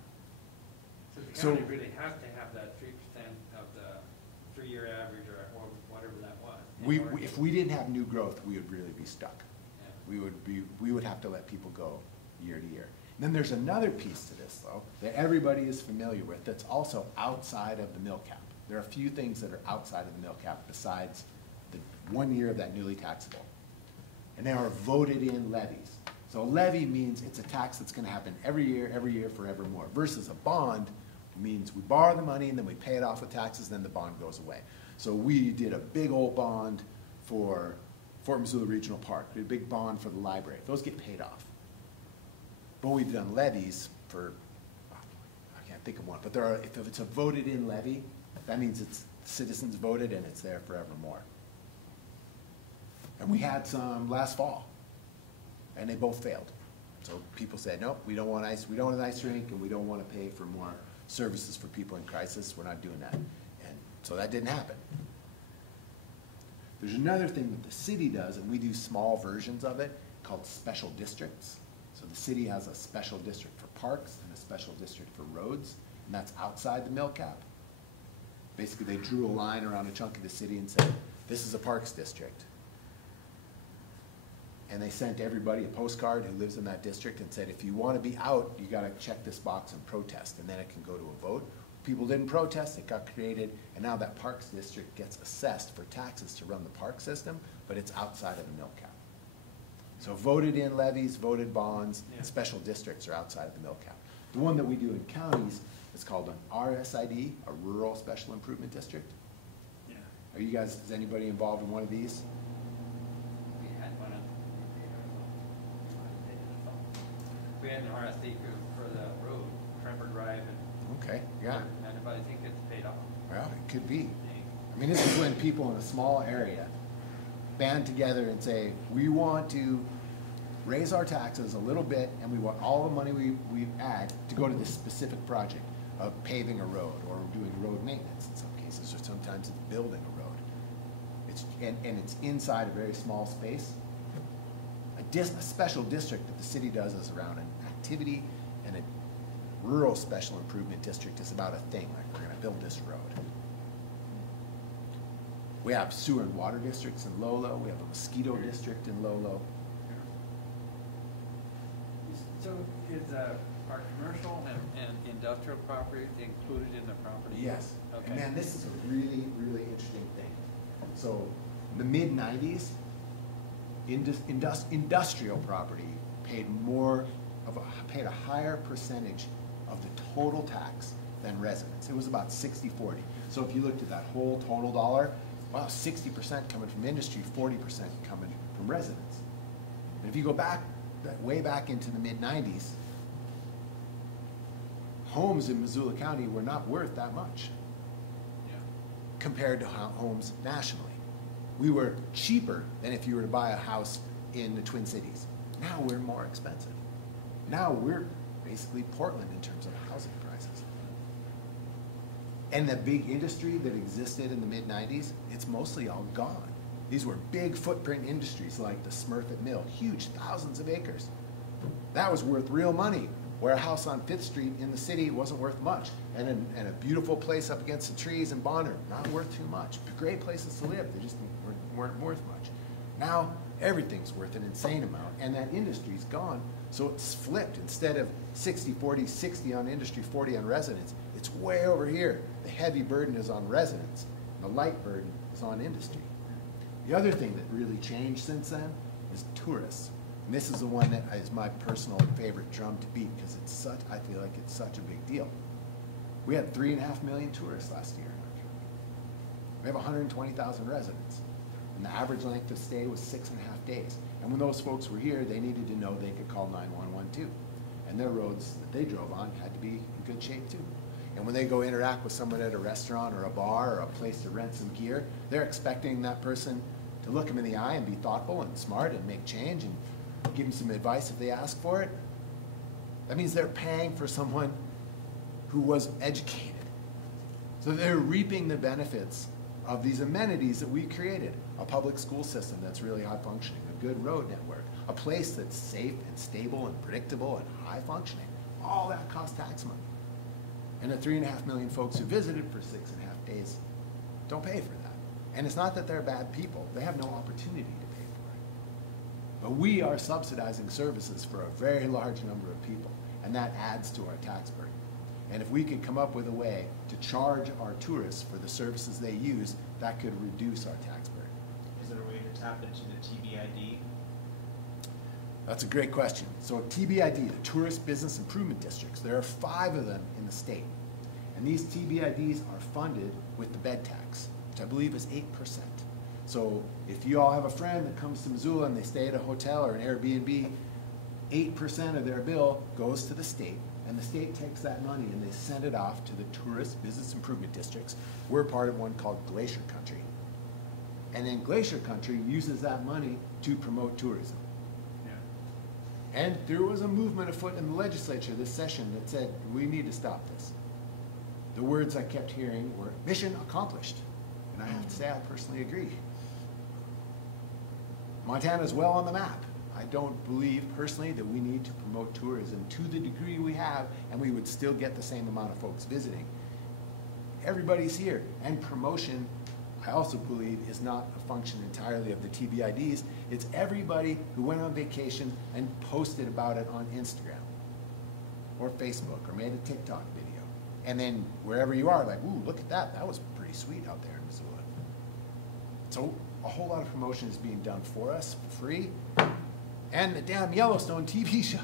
So the So- county really has to have that 3% of the 3-year average or whatever that was. in order to- If we didn't have new growth, we would really be stuck. Yeah. We would have to let people go year to year. And then there's another piece to this, though, that everybody is familiar with, that's also outside of the mill cap. There are a few things that are outside of the mill cap besides the 1 year of that newly taxable. And they are voted-in levies. So a levy means it's a tax that's gonna happen every year, forevermore, versus a bond means we borrow the money and then we pay it off with taxes, then the bond goes away. So we did a big old bond for Fort Missoula Regional Park, we did a big bond for the library, those get paid off. But we've done levies for, I can't think of one, but if it's a voted-in levy, that means it's citizens voted and it's there forevermore. And we had some last fall, and they both failed. So people said, nope, we don't want an ice rink, and we don't want to pay for more services for people in crisis, we're not doing that. And so that didn't happen. There's another thing that the city does, and we do small versions of it, called special districts. So the city has a special district for parks and a special district for roads, and that's outside the mill cap. Basically, they drew a line around a chunk of the city and said, this is a parks district. And they sent everybody a postcard who lives in that district and said, if you want to be out, you got to check this box and protest, and then it can go to a vote. People didn't protest, it got created, and now that Parks District gets assessed for taxes to run the park system, but it's outside of the mill cap. So voted in levies, voted bonds, and special districts are outside of the mill cap. The one that we do in counties is called an RSID, a Rural Special Improvement District. Yeah. Are you guys, is anybody involved in one of these? We had one of, we had an RSD for the road, Tremper Drive, and Okay, yeah. anybody think it's paid off? Well, it could be. I mean, this is when people in a small area band together and say, we want to raise our taxes a little bit, and we want all the money we add to go to this specific project of paving a road or doing road maintenance in some cases, or sometimes it's building a road. And it's inside a very small space. A special district that the city does is around an activity, and a rural special improvement district is about a thing, like we're gonna build this road. We have sewer and water districts in Lolo. We have a mosquito district in Lolo. So is our commercial and industrial property included in the property? Yes. Okay. And man, this is a really, really interesting thing. So in the mid-90s, industrial property paid paid a higher percentage of the total tax than residents. It was about 60-40. So if you looked at that whole total dollar, wow, 60% coming from industry, 40% coming from residents. And if you go back, way back into the mid-90s, homes in Missoula County were not worth that much compared to homes nationally. We were cheaper than if you were to buy a house in the Twin Cities. Now we're more expensive. Now we're basically Portland in terms of housing prices. And the big industry that existed in the mid-90s, it's mostly all gone. These were big footprint industries like the Smurfit Mill, huge, thousands of acres. That was worth real money, where a house on 5th Street in the city wasn't worth much. And a beautiful place up against the trees in Bonner, not worth too much. Great places to live, they just weren't worth much. Now, everything's worth an insane amount, and that industry's gone, so it's flipped. Instead of 60-40, 60 on industry, 40 on residents, it's way over here. The heavy burden is on residents, and the light burden is on industry. The other thing that really changed since then is tourists. And this is the one that is my personal favorite drum to beat, because it's such, I feel like it's such a big deal. We had 3.5 million tourists last year in our county. We have 120,000 residents. And the average length of stay was 6.5 days. And when those folks were here, they needed to know they could call 911 too. And their roads that they drove on had to be in good shape too. And when they go interact with someone at a restaurant or a bar or a place to rent some gear, they're expecting that person to look them in the eye and be thoughtful and smart and make change and give them some advice if they ask for it. That means they're paying for someone who was educated. So they're reaping the benefits of these amenities that we created. A public school system that's really high functioning, a good road network, a place that's safe and stable and predictable and high functioning. All that costs tax money. And the 3.5 million folks who visited for 6.5 days don't pay for that. And it's not that they're bad people. They have no opportunity to pay for it. But we are subsidizing services for a very large number of people, and that adds to our tax burden. And if we could come up with a way to charge our tourists for the services they use, that could reduce our tax burden. Is there a way to tap into the TBID? That's a great question. So TBID, the Tourist Business Improvement Districts, there are 5 of them in the state. And these TBIDs are funded with the bed tax, which I believe is 8%. So if you all have a friend that comes to Missoula and they stay at a hotel or an Airbnb, 8% of their bill goes to the state, and the state takes that money and they send it off to the Tourist Business Improvement Districts. We're part of one called Glacier Country. And then Glacier Country uses that money to promote tourism. And there was a movement afoot in the legislature this session that said, we need to stop this. The words I kept hearing were, mission accomplished. And I have to say, I personally agree. Montana's well on the map. I don't believe personally that we need to promote tourism to the degree we have, and we would still get the same amount of folks visiting. Everybody's here, and promotion, I also believe, is not a function entirely of the TBIDs. It's everybody who went on vacation and posted about it on Instagram or Facebook or made a TikTok video. And then wherever you are, like, ooh, look at that, that was pretty sweet out there in Missoula. So a whole lot of promotion is being done for us, for free, and the damn Yellowstone TV show.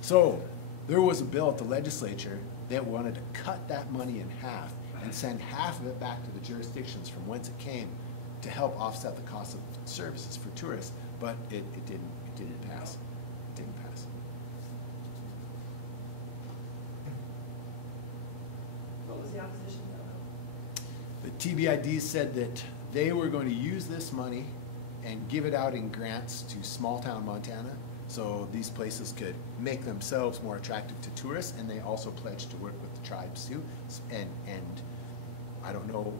So there was a bill at the legislature that wanted to cut that money in half and send half of it back to the jurisdictions from whence it came to help offset the cost of services for tourists, but it didn't pass. It didn't pass. What was the opposition though? The TBID said that they were going to use this money and give it out in grants to small town Montana, so these places could make themselves more attractive to tourists, and they also pledged to work with the tribes too. And I don't know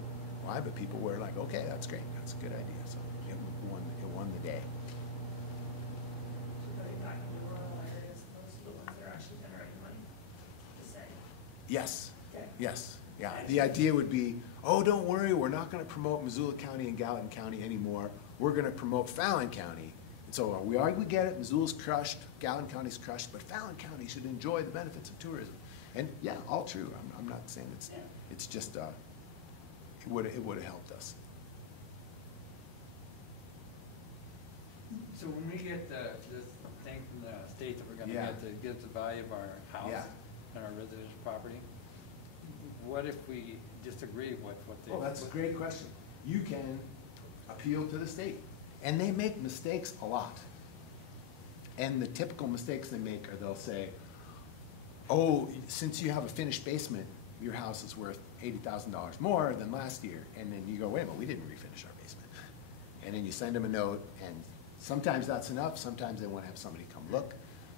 why, but people were like, okay, that's great, that's a good idea. So it won the day. So going back to the rural areas, those are the ones that are actually generating money, to say. Yes, Okay. yes, yeah. The idea would be, oh, don't worry, we're not gonna promote Missoula County and Gallatin County anymore. We're gonna promote Fallon County. And so we get it, Missoula's crushed, Gallatin County's crushed, but Fallon County should enjoy the benefits of tourism. And yeah, all true. I'm not saying it's just, it would've helped us. So when we get this thing from the state that we're gonna Yeah. get that gives the value of our house Yeah. and our residential property, what if we disagree with what they? Oh, that's a great question. You can appeal to the state, and they make mistakes a lot. And the typical mistakes they make are they'll say, oh, since you have a finished basement, your house is worth $80,000 more than last year. And then you go, wait a minute, we didn't refinish our basement. And then you send them a note, and sometimes that's enough, sometimes they want to have somebody come look,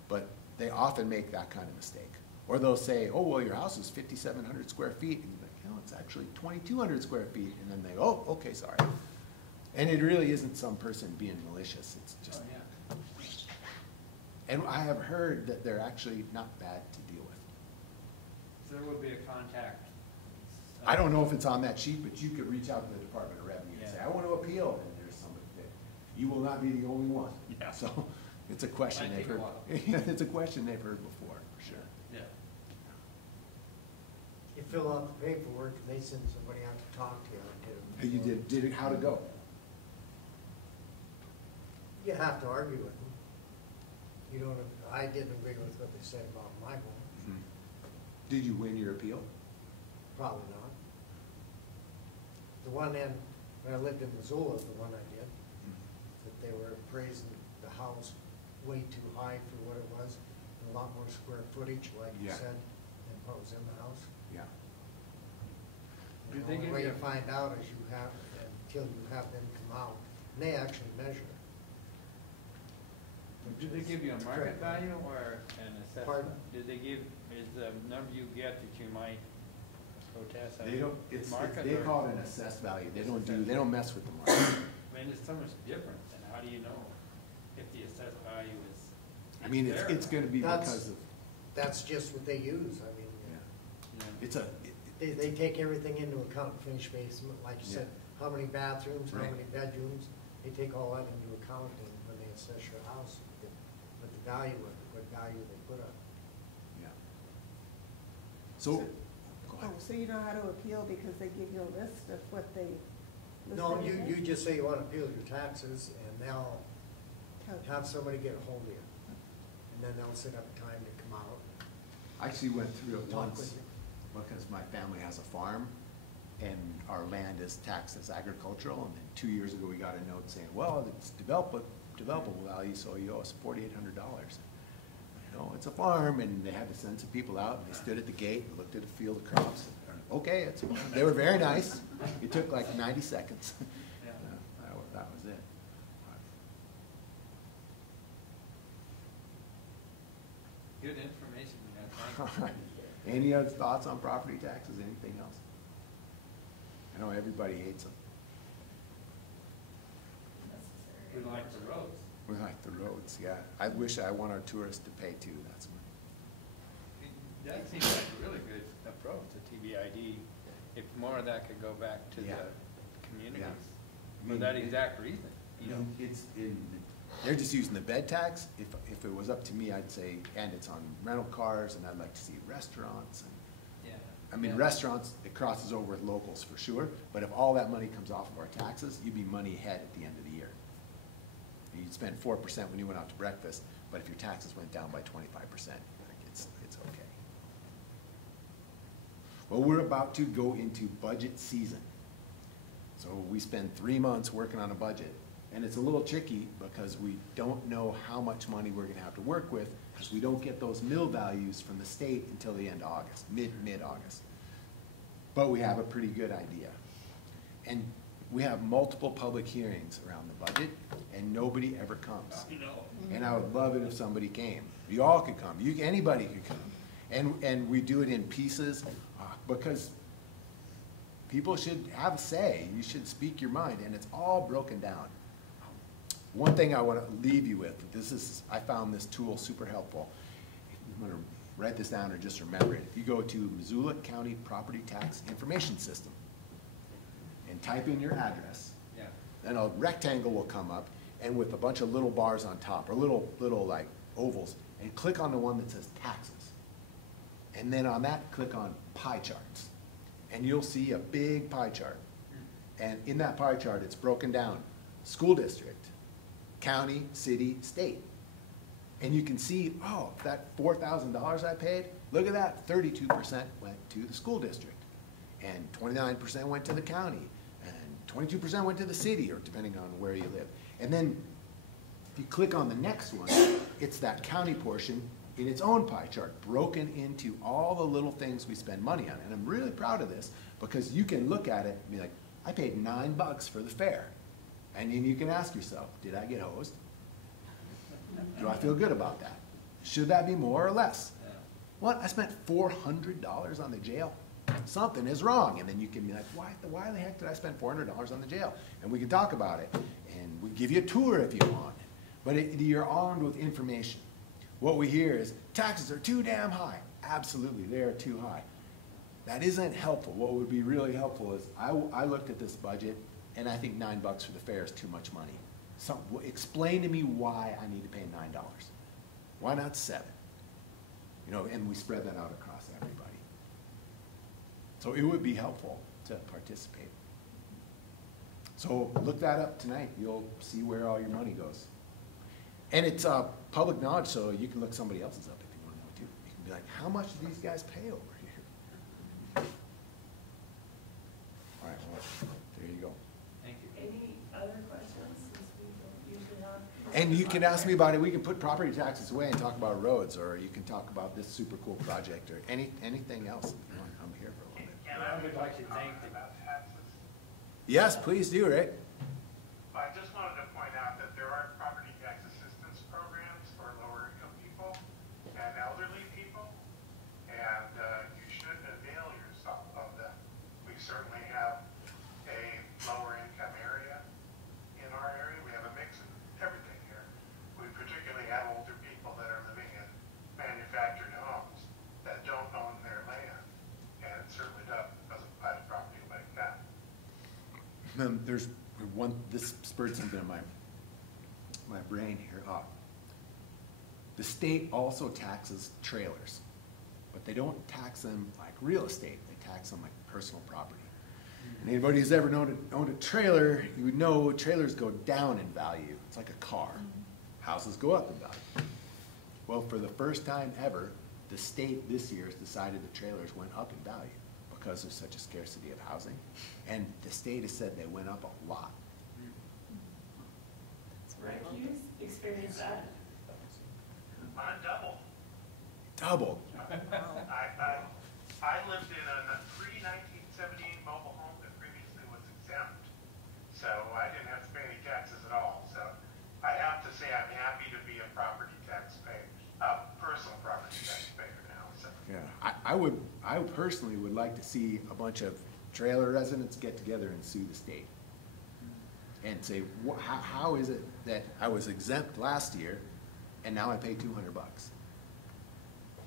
but they often make that kind of mistake. Or they'll say, oh, well, your house is 5,700 square feet, and you're like, no, it's actually 2,200 square feet, and then they, oh, okay, sorry. And it really isn't some person being malicious, it's just, Oh, yeah. and I have heard that they're actually not bad to deal with. So there would be a contact. I don't know if it's on that sheet, but you could reach out to the Department of Revenue and say, Yeah. I want to appeal, and there's somebody that, you will not be the only one. Yeah. So, it's a question Might they've take a heard. while. It's a question they've heard before, for sure. Yeah. You fill out the paperwork and they send somebody out to talk to you. Hey, you did it, how'd it go? You have to argue with them. You don't, I didn't agree with what they said about my home, Did you win your appeal? probably not. The one in, when I lived in Missoula, the one I did, that they were appraising the house way too high for what it was, and a lot more square footage, like you Yeah. said, than what was in the house. Yeah. And Did the they only give way you you find out is you have, until you have them come out, and they actually measure. Did they give you a market value or an assessment? Pardon? Did they give, is the number you get that you might protest? They don't, market they or- call it an assessed value, they don't mess with the market. I mean, it's so much different, and how do you know if the assessed value is? I mean, there? it's gonna be That's- because of, That's just what they use, I mean, Yeah. it's a, they take everything into account, finished basement, like you said, how many bathrooms, how Right. many bedrooms, they take all that into account when they assess your house, what the value, what value they put on. yeah. So, go Oh, ahead. so you know how to appeal because they give you a list of what they No, listed in you there? just say you wanna appeal your taxes, and they'll have somebody get a hold of you. And then they'll set up a time to come out. I actually went through it Talk once, with you. because my family has a farm, and our land is taxed as agricultural, and then 2 years ago, we got a note saying, well, it's developable value, so you owe us $4,800. You know, it's a farm, and they had to send some people out, and they stood at the gate and looked at a field of crops. Okay, it's, they were very nice. It took like 90 seconds. Yeah. That was it. Good information, yeah, thank you. Any other thoughts on property taxes, anything else? I know everybody hates them. We like the roads. We like the roads, yeah. I wish I want our tourists to pay too, that's what. That seems like a really good approach to TBID, if more of that could go back to Yeah. the communities, I for mean, that exact reason, you know? It's in, They're just using the bed tax. If it was up to me, I'd say, and it's on rental cars, and I'd like to see restaurants. And, I mean, restaurants, it crosses over with locals for sure, but if all that money comes off of our taxes, you'd be money ahead at the end of the year. You'd spend 4% when you went out to breakfast, but if your taxes went down by 25%, it's okay. Well, we're about to go into budget season. So we spend 3 months working on a budget. And it's a little tricky because we don't know how much money we're gonna have to work with because we don't get those mill values from the state until the end of August, mid-August. But we have a pretty good idea. And we have multiple public hearings around the budget and nobody ever comes. And I would love it if somebody came. You all could come, anybody could come. And we do it in pieces because people should have a say. You should speak your mind, and it's all broken down. One thing I want to leave you with, I found this tool super helpful. I'm going to write this down or just remember it. If you go to Missoula County Property Tax Information System and type in your address, then a rectangle will come up, and with a bunch of little bars on top, or little like ovals, and click on the one that says taxes. And then on that, click on pie charts. And you'll see a big pie chart. And in that pie chart, it's broken down. School district, county, city, state. And you can see, oh, that $4,000 I paid, look at that, 32% went to the school district. And 29% went to the county. And 22% went to the city, or depending on where you live. And then if you click on the next one, it's that county portion in its own pie chart, broken into all the little things we spend money on. And I'm really proud of this because you can look at it and be like, I paid $9 for the fair. And then you can ask yourself, did I get hosed? Do I feel good about that? Should that be more or less? What, I spent $400 on the jail? Something is wrong. And then you can be like, why the heck did I spend $400 on the jail? And we can talk about it. And we give you a tour if you want. But you're armed with information. What we hear is, taxes are too damn high. Absolutely, they are too high. That isn't helpful. What would be really helpful is, I looked at this budget, and I think $9 for the fair is too much money. So explain to me why I need to pay $9. Why not $7? You know, and we spread that out across everybody. So it would be helpful to participate. So look that up tonight. You'll see where all your money goes. And it's public knowledge, so you can look somebody else's up if you want to know too. You can be like, how much do these guys pay over here? All right, well, there you go. Thank you. Any other questions, since we don't usually have? And you can ask me about it. We can put property taxes away and talk about roads, or you can talk about this super cool project, or anything else. I'm here for a little bit. Can I would like to thank the- about taxes? Yes, please do, Rick. I just wanted to point out that there are property tax assistance programs for lower income people and elderly people, and you should avail yourself of them. We certainly have a lower income area in our area. We have a mix of everything here. We particularly have older people that are living in manufactured homes that don't own their land, and it certainly doesn't apply to property like that. There's one, this spurred something in my brain here. The state also taxes trailers, but they don't tax them like real estate. They tax them like personal property. And anybody who's ever owned a trailer, you would know trailers go down in value. It's like a car. Houses go up in value. Well, for the first time ever, the state this year has decided the trailers went up in value because there's such a scarcity of housing. And the state has said they went up a lot. Rick, you experienced that? Mine doubled. Doubled. I lived in a pre-1978 mobile home that previously was exempt, so I didn't have to pay any taxes at all. So I have to say I'm happy to be a property taxpayer, personal property taxpayer now. So. Yeah, I personally would like to see a bunch of trailer residents get together and sue the state and say, how is it that I was exempt last year and now I pay $200?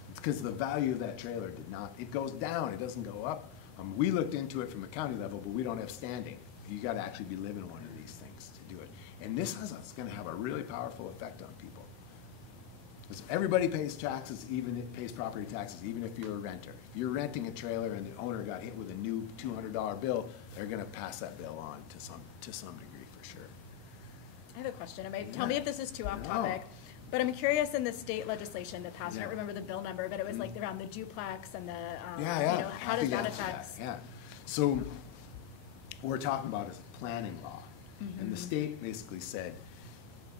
It's because the value of that trailer did not, it goes down, it doesn't go up. We looked into it from the county level, but we don't have standing. You got to actually be living one of these things to do it. And this is going to have a really powerful effect on people. Because everybody pays taxes, pays property taxes, even if you're a renter. If you're renting a trailer and the owner got hit with a new $200 bill, they're going to pass that bill on to some degree for sure. I have a question. Tell me if this is too off topic, but I'm curious in the state legislation that passed, I don't remember the bill number, but it was like around the duplex and the, you know, how does that affect? Yeah. So what we're talking about is a planning law. And the state basically said,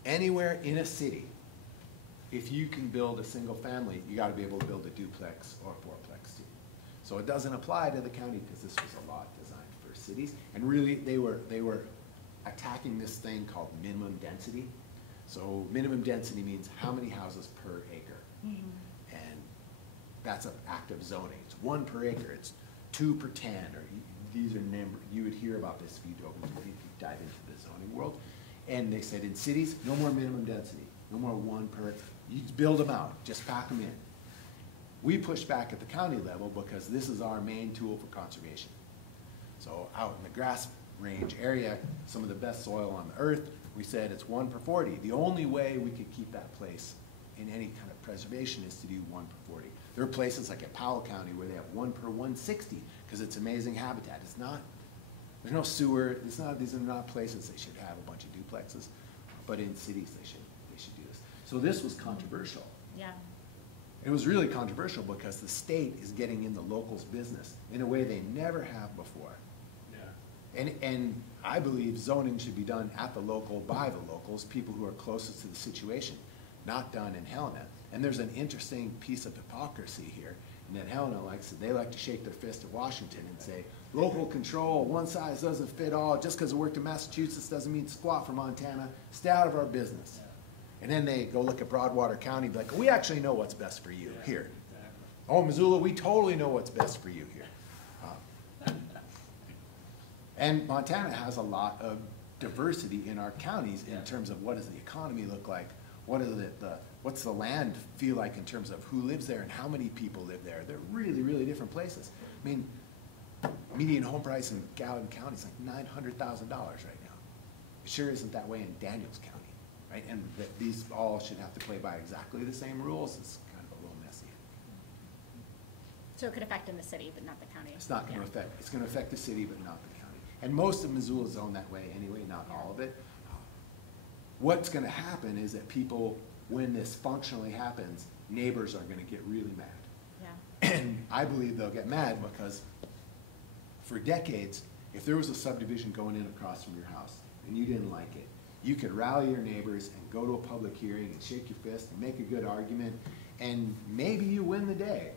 anywhere in a city, if you can build a single family, you gotta be able to build a duplex or a fourplex too. So it doesn't apply to the county because this was a law designed for cities. And really, they were attacking this thing called minimum density. So minimum density means how many houses per acre. And that's an active zoning. It's 1 per acre. It's 2 per 10, or these are numbers. You would hear about this if you dive into the zoning world. And they said in cities, no more minimum density, no more 1 per. You build them out, just pack them in. We pushed back at the county level because this is our main tool for conservation. So out in the grass range area, some of the best soil on the earth, we said it's 1 per 40. The only way we could keep that place in any kind of preservation is to do 1 per 40. There are places like at Powell County where they have 1 per 160 because it's amazing habitat. It's not, there's no sewer. It's not, these are not places they should have a bunch of duplexes, but in cities they should do this. So this was controversial. Yeah. It was really controversial because the state is getting in the locals' business in a way they never have before. And I believe zoning should be done at the local, by the locals, people who are closest to the situation, not done in Helena. And there's an interesting piece of hypocrisy here, in that Helena they like to shake their fist at Washington and say, local control, one size doesn't fit all, just because it worked in Massachusetts doesn't mean squat for Montana, stay out of our business. And then they go look at Broadwater County and be like, we actually know what's best for you here. Oh, Missoula, we totally know what's best for you here. And Montana has a lot of diversity in our counties in terms of what does the economy look like, what's the land feel like in terms of who lives there and how many people live there. They're really, really different places. I mean, median home price in Gallatin County is like $900,000 right now. It sure isn't that way in Daniels County, right? And that these all should have to play by exactly the same rules is kind of a little messy. So it could affect in the city, but not the county. It's not going to affect, it's going to affect the city, but not the county. And most of Missoula is zoned that way anyway, not all of it. What's going to happen is that people, when this functionally happens, neighbors are going to get really mad. Yeah. And I believe they'll get mad because for decades, if there was a subdivision going in across from your house and you didn't like it, you could rally your neighbors and go to a public hearing and shake your fist and make a good argument, and maybe you win the day.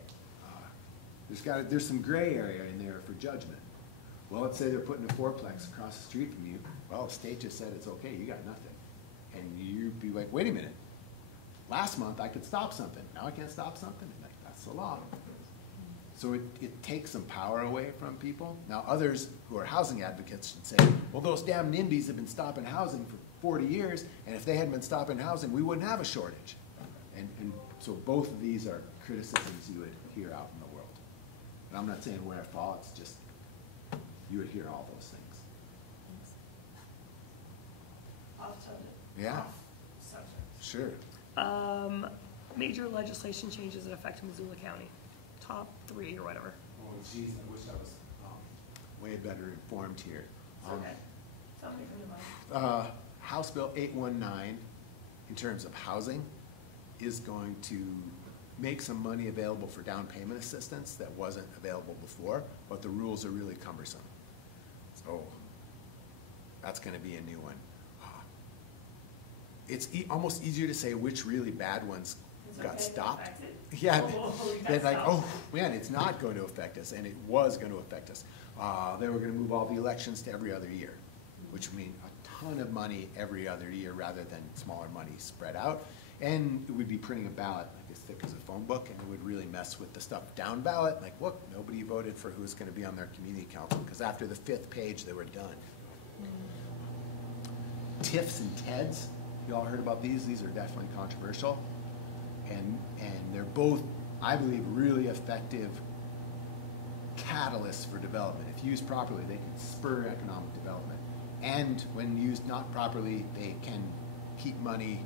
There's some gray area in there for judgment. Well, let's say they're putting a fourplex across the street from you. Well, the state just said it's okay, you got nothing. And you'd be like, wait a minute. Last month I could stop something. Now I can't stop something? And that's the law. So it takes some power away from people. Now others who are housing advocates should say, well, those damn NIMBYs have been stopping housing for 40 years, and if they hadn't been stopping housing, we wouldn't have a shortage. And so both of these are criticisms you would hear out in the world. And I'm not saying where I fall, it's just you would hear all those things. Off subject. Yeah. Off subject. Sure. Major legislation changes that affect Missoula County. Top 3 or whatever. Oh, geez, I wish I was way better informed here. Okay. Something from your mind. House Bill 819, in terms of housing, is going to make some money available for down payment assistance that wasn't available before, but the rules are really cumbersome. So that's going to be a new one. It's almost easier to say which really bad ones got stopped. Yeah, they're like, oh man, it's not going to affect us, and it was going to affect us. They were going to move all the elections to every other year, which would mean a ton of money every other year rather than smaller money spread out. And it would be printing a ballot like as thick as a phone book, and it would really mess with the stuff down ballot. Like, look, nobody voted for who's going to be on their community council because after the 5th page, they were done. TIFs and TEDs, you all heard about these? These are definitely controversial. And they're both, I believe, really effective catalysts for development. If used properly, they can spur economic development. And when used not properly, they can keep money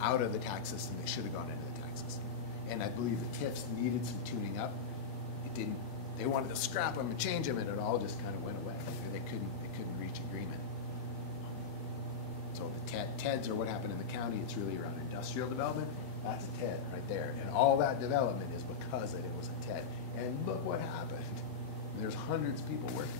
out of the tax system. They should have gone into the tax system. And I believe the TIFs needed some tuning up. It didn't. They wanted to scrap them and change them, and it all just kind of went away. They couldn't reach agreement. So the TEDs are what happened in the county. It's really around industrial development. That's a TED right there. And all that development is because it was a TED. And look what happened. There's hundreds of people working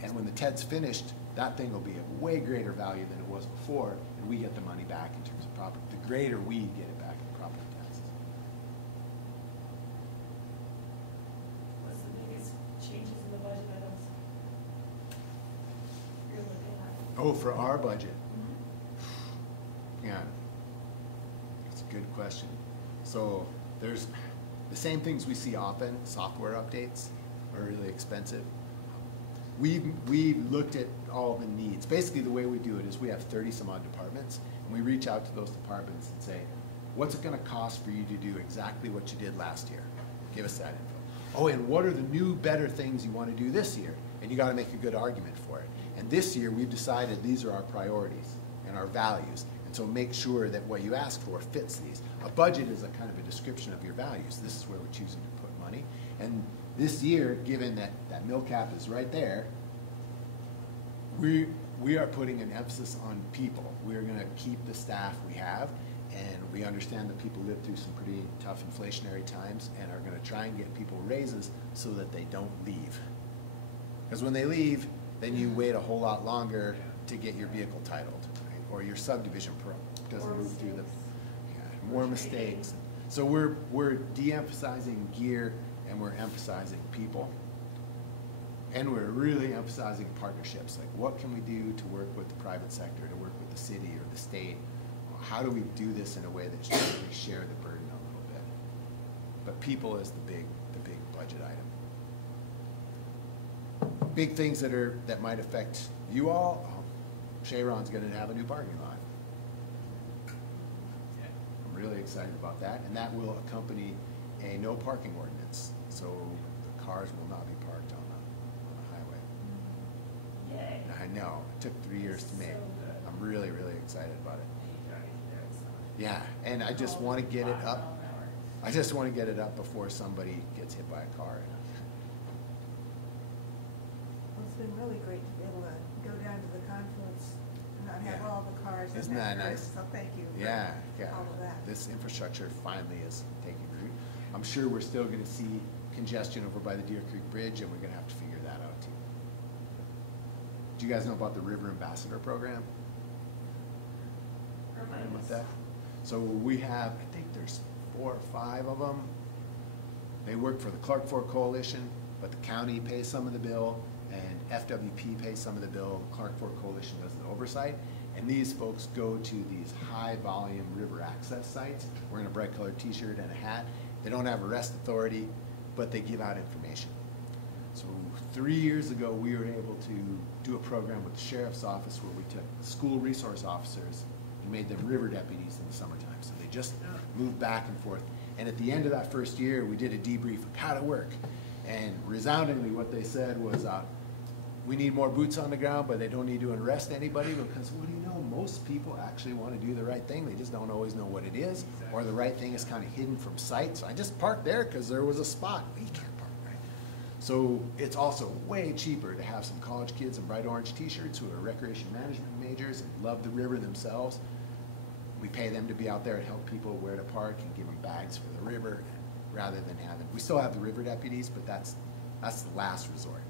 there. And when the TED's finished, that thing will be of way greater value than it was before, and we get the money back in terms of property. The greater we get it back in property taxes. What's the biggest changes in the budget items you're looking at? Oh, for our budget? Yeah, that's a good question. So there's the same things we see often. Software updates are really expensive. We've looked at all the needs. Basically, the way we do it is we have 30 some odd departments, and we reach out to those departments and say, what's it going to cost for you to do exactly what you did last year? Give us that info. Oh, and what are the new, better things you want to do this year? And you got to make a good argument for it. And this year, we've decided these are our priorities and our values. And so make sure that what you ask for fits these. A budget is a kind of a description of your values. This is where we're choosing to put money. And this year, given that that mill cap is right there, we are putting an emphasis on people. We're going to keep the staff we have, and we understand that people live through some pretty tough inflationary times and are going to try and get people raises so that they don't leave. Because when they leave, then you wait a whole lot longer to get your vehicle titled, right? Or your subdivision doesn't move through the more mistakes. So we're de-emphasizing gear and we're emphasizing people. And we're really emphasizing partnerships. Like, what can we do to work with the private sector, to work with the city or the state? How do we do this in a way that we share the burden a little bit? But people is the big budget item. Big things that might affect you all. Sharon's going to have a new parking lot. I'm really excited about that, and that will accompany a no parking ordinance. So the cars will not be parked on the highway. Yay. I know. It took 3 years to make. So I'm really, really excited about it. Yeah, and I just want to get it up. I just want to get it up before somebody gets hit by a car. Well, it's been really great to be able to go down to the confluence and not have Yeah. all the cars. in Isn't that nice? So thank you. for Yeah. All of that. This infrastructure finally is taking root. I'm sure we're still going to see congestion over by the Deer Creek Bridge, and we're going to have to figure that out too. Do you guys know about the River Ambassador program? Remind About us. that? So we have, I think there's 4 or 5 of them. They work for the Clark Fork Coalition, but the county pays some of the bill, and FWP pays some of the bill. Clark Fork Coalition does the oversight. And these folks go to these high-volume river access sites, wearing a bright-colored T-shirt and a hat. They don't have arrest authority, but they give out information. So 3 years ago, we were able to do a program with the sheriff's office where we took school resource officers and made them river deputies in the summertime. So they just moved back and forth. And at the end of that first year, we did a debrief of how to work. And resoundingly, what they said was, we need more boots on the ground, but they don't need to arrest anybody, because what do you know? Most people actually want to do the right thing. They just don't always know what it is, or the right thing is kind of hidden from sight. So I just parked there because there was a spot. Well, you can't park, right? So it's also way cheaper to have some college kids in bright orange T-shirts who are recreation management majors and love the river themselves. We pay them to be out there and help people where to park and give them bags for the river, rather than having, we still have the river deputies, but that's the last resort.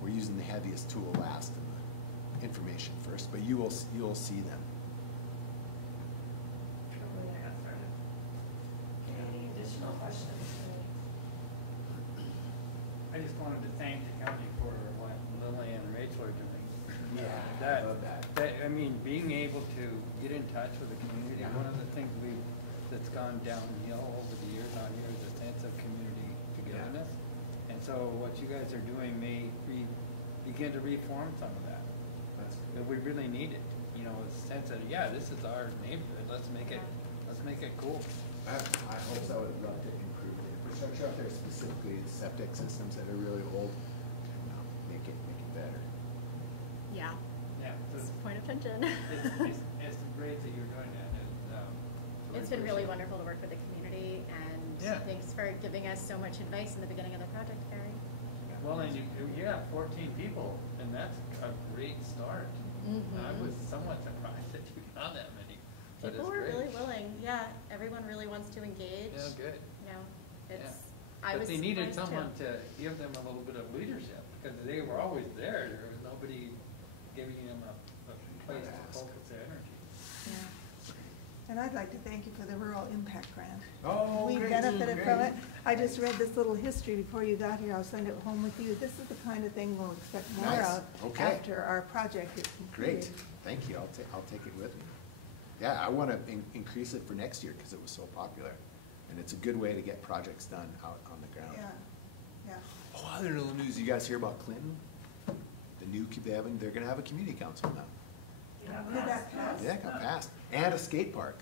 We're using the heaviest tool last and the information first, but you'll see them. Any additional questions? I just wanted to thank the county for what Lily and Rachel are doing. Yeah, I love that. I mean, being able to get in touch with the community, one of the things that's gone downhill over the years on here is a sense of community togetherness. And so what you guys are doing may begin to reform some of that. But we really need it, you know, a sense that, yeah, this is our neighborhood, let's make it cool. I hope so. I would love to improve the infrastructure out there, specifically the septic systems that are really old. Make it better. better. Yeah, Yeah. it's point of tension. It's great that you're doing that. It's been really wonderful to work with the community, and thanks for giving us so much advice in the beginning of the project, Gary. Well, and you have 14 people, and that's a great start. I was somewhat surprised that you found that many. But People were really willing. Yeah, everyone really wants to engage. Yeah, good. You know, it's. But they needed someone to give them a little bit of leadership, because they were always there. There was nobody giving them a place to focus their energy. Yeah. And I'd like to thank you for the Rural Impact Grant. Oh, We great, benefited great. from it. I just read this little history before you got here. I'll send it home with you. This is the kind of thing we'll expect more Nice. of Okay. after our project is completed. Great, thank you, I'll take it with me. Yeah, I want to increase it for next year because it was so popular. And it's a good way to get projects done out on the ground. Yeah, yeah. Oh, other little news, you guys hear about Clinton? The new, they're gonna have a community council now. Did that pass? Yeah, it got passed, and a skate park.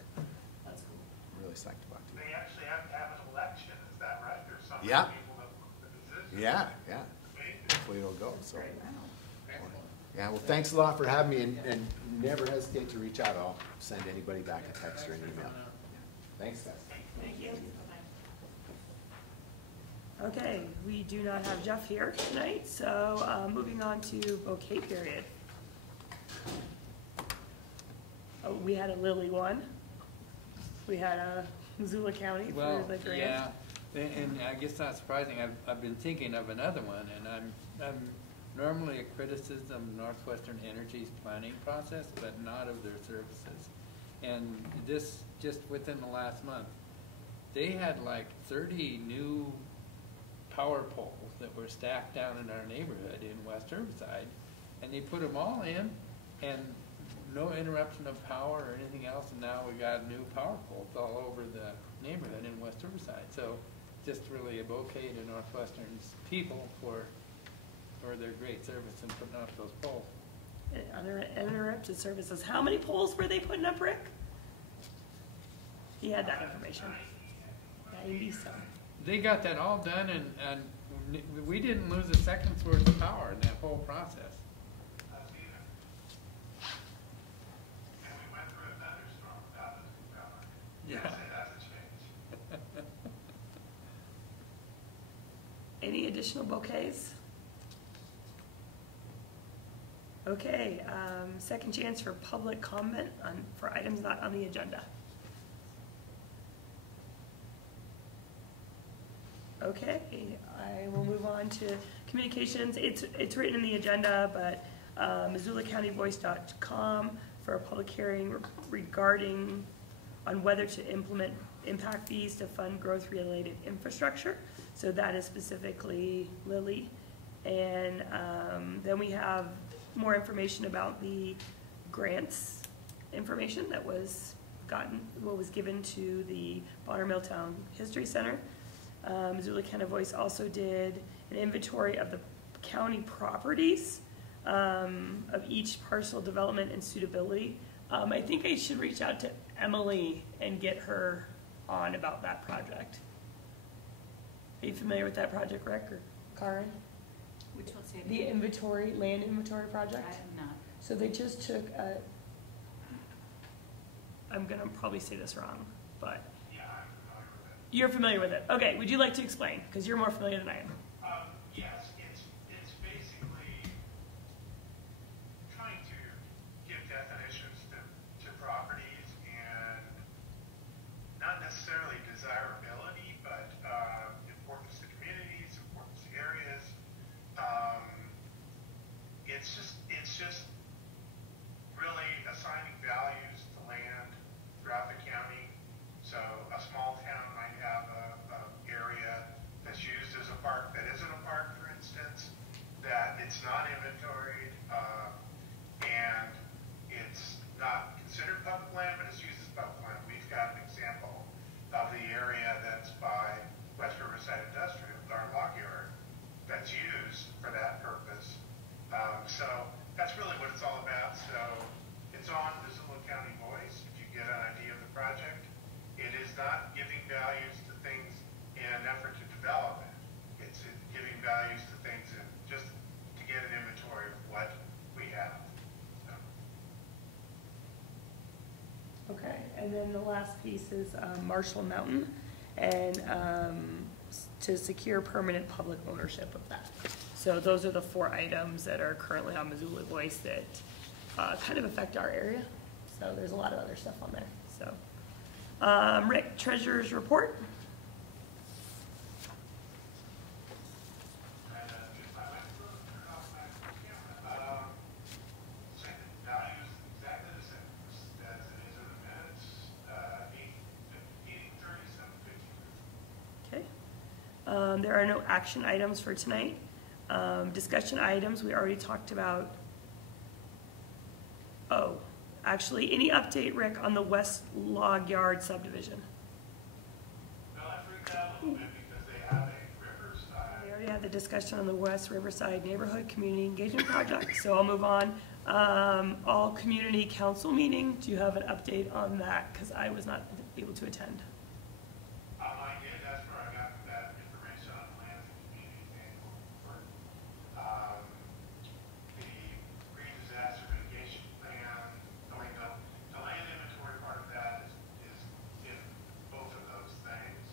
That's cool. I'm really psyched about it. They actually have to have an election, is that right? There's some Yeah. people that want the position. Yeah, Amazing. hopefully it'll go, so. Excellent. Yeah, well, thanks a lot for having me, and never hesitate to reach out. I'll send anybody back a text or an email. Thanks, guys. Thank you. Okay, we do not have Jeff here tonight, so moving on to bouquet period. Oh, we had a Lily one. We had a Missoula County for the grant. Yeah, and I guess not surprising, I've been thinking of another one, and I'm normally a criticism of Northwestern Energy's planning process, but not of their services. And this, just within the last month, they had like 30 new power poles that were stacked down in our neighborhood in West Riverside, and they put them all in, and no interruption of power or anything else, and now we got new power poles all over the neighborhood in West Riverside. So just really a bouquet to Northwestern's people for their great service in putting up those poles. Uninterrupted services. How many poles were they putting up, Rick? He had that information. 90 some. They got that all done, and we didn't lose a second's worth of power in that whole process. And we went through a thunderstorm without the power. Yeah. That's a change. Any additional bouquets? Okay, second chance for public comment for items not on the agenda. Okay, I will move on to communications. It's written in the agenda, but MissoulaCountyVoice.com for a public hearing regarding on whether to implement impact fees to fund growth-related infrastructure. So that is specifically Lily. And then we have more information about the grants information that was given to the Bonner Milltown History Center. Missoula County Voice also did an inventory of the county properties of each parcel development and suitability. I think I should reach out to Emily and get her on about that project. Are you familiar with that project, Rick or Karen? Which one's it? The inventory, land inventory project? I am not. So they just took I'm gonna probably say this wrong, but Yeah, I'm familiar with it. you're familiar with it. Okay, would you like to explain? Because you're more familiar than I am. Yes, it's basically trying to give definitions to properties and not necessarily desirability, but importance to communities, importance to areas. It's just really assigning values to land throughout the county. So a small town might have a area that's used as a park that And then the last piece is Marshall Mountain, and to secure permanent public ownership of that. So those are the 4 items that are currently on Missoula Voice that kind of affect our area. So there's a lot of other stuff on there. So, Rick, Treasurer's report. There are no action items for tonight. Discussion items, we already talked about. Oh, actually, any update, Rick, on the West Log Yard subdivision? No, I freaked out a little bit because they have a Riverside. We already had the discussion on the West Riverside Neighborhood Community Engagement Project, so I'll move on. All Community Council meeting, do you have an update on that? Because I was not able to attend. I did, that's where I got that information on lands and communities annual report. The pre-disaster mitigation plan, the land inventory part of that is in both of those things.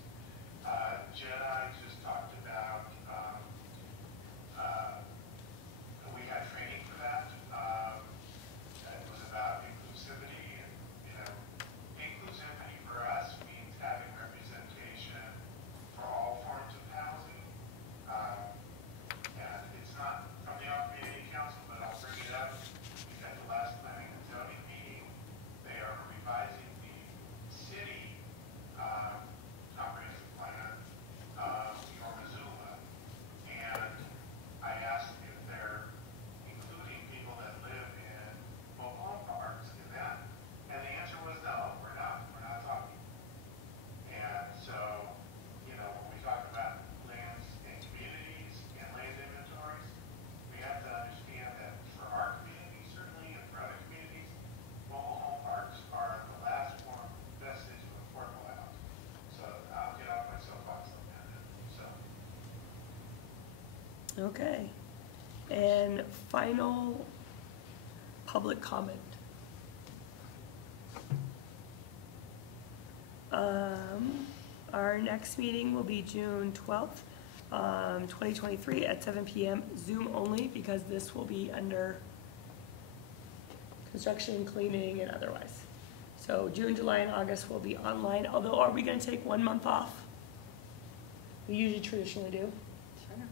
Jedi just talked about, we had training for that. It was about inclusivity, and, inclusivity for us means having representation for all forms of housing. And it's not from the Community Council, but I'll bring it up. At the last planning and zoning meeting, they are revising the city comprehensive plan for Missoula. And I asked if they're including people that live in mobile home parks in that. And the answer was no, we're not talking. And so, when we talk about lands and communities and land inventories, we have to understand that for our community, certainly, and for other communities, mobile home parks are the last form vestige of affordable housing. So I'll get off my soapbox on that. So. Okay. And final public comment. Our next meeting will be June 12th, 2023 at 7 p.m. Zoom only, because this will be under construction, cleaning, and otherwise. So June, July, and August will be online, although are we going to take 1 month off? We usually traditionally do. Sure.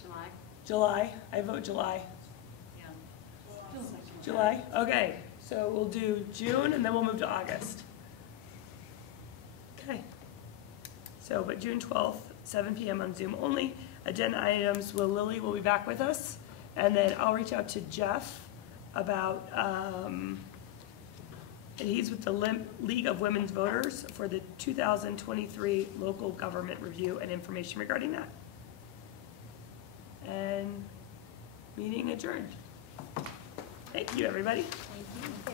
July. July, I vote July. Yeah. July, okay, so we'll do June and then we'll move to August. Okay, so, but June 12th, 7 p.m. on Zoom only. Agenda items, Lily will be back with us, and then I'll reach out to Jeff about, and he's with the League of Women's Voters for the 2023 local government review and information regarding that. And meeting adjourned. Thank you, everybody. Thank you.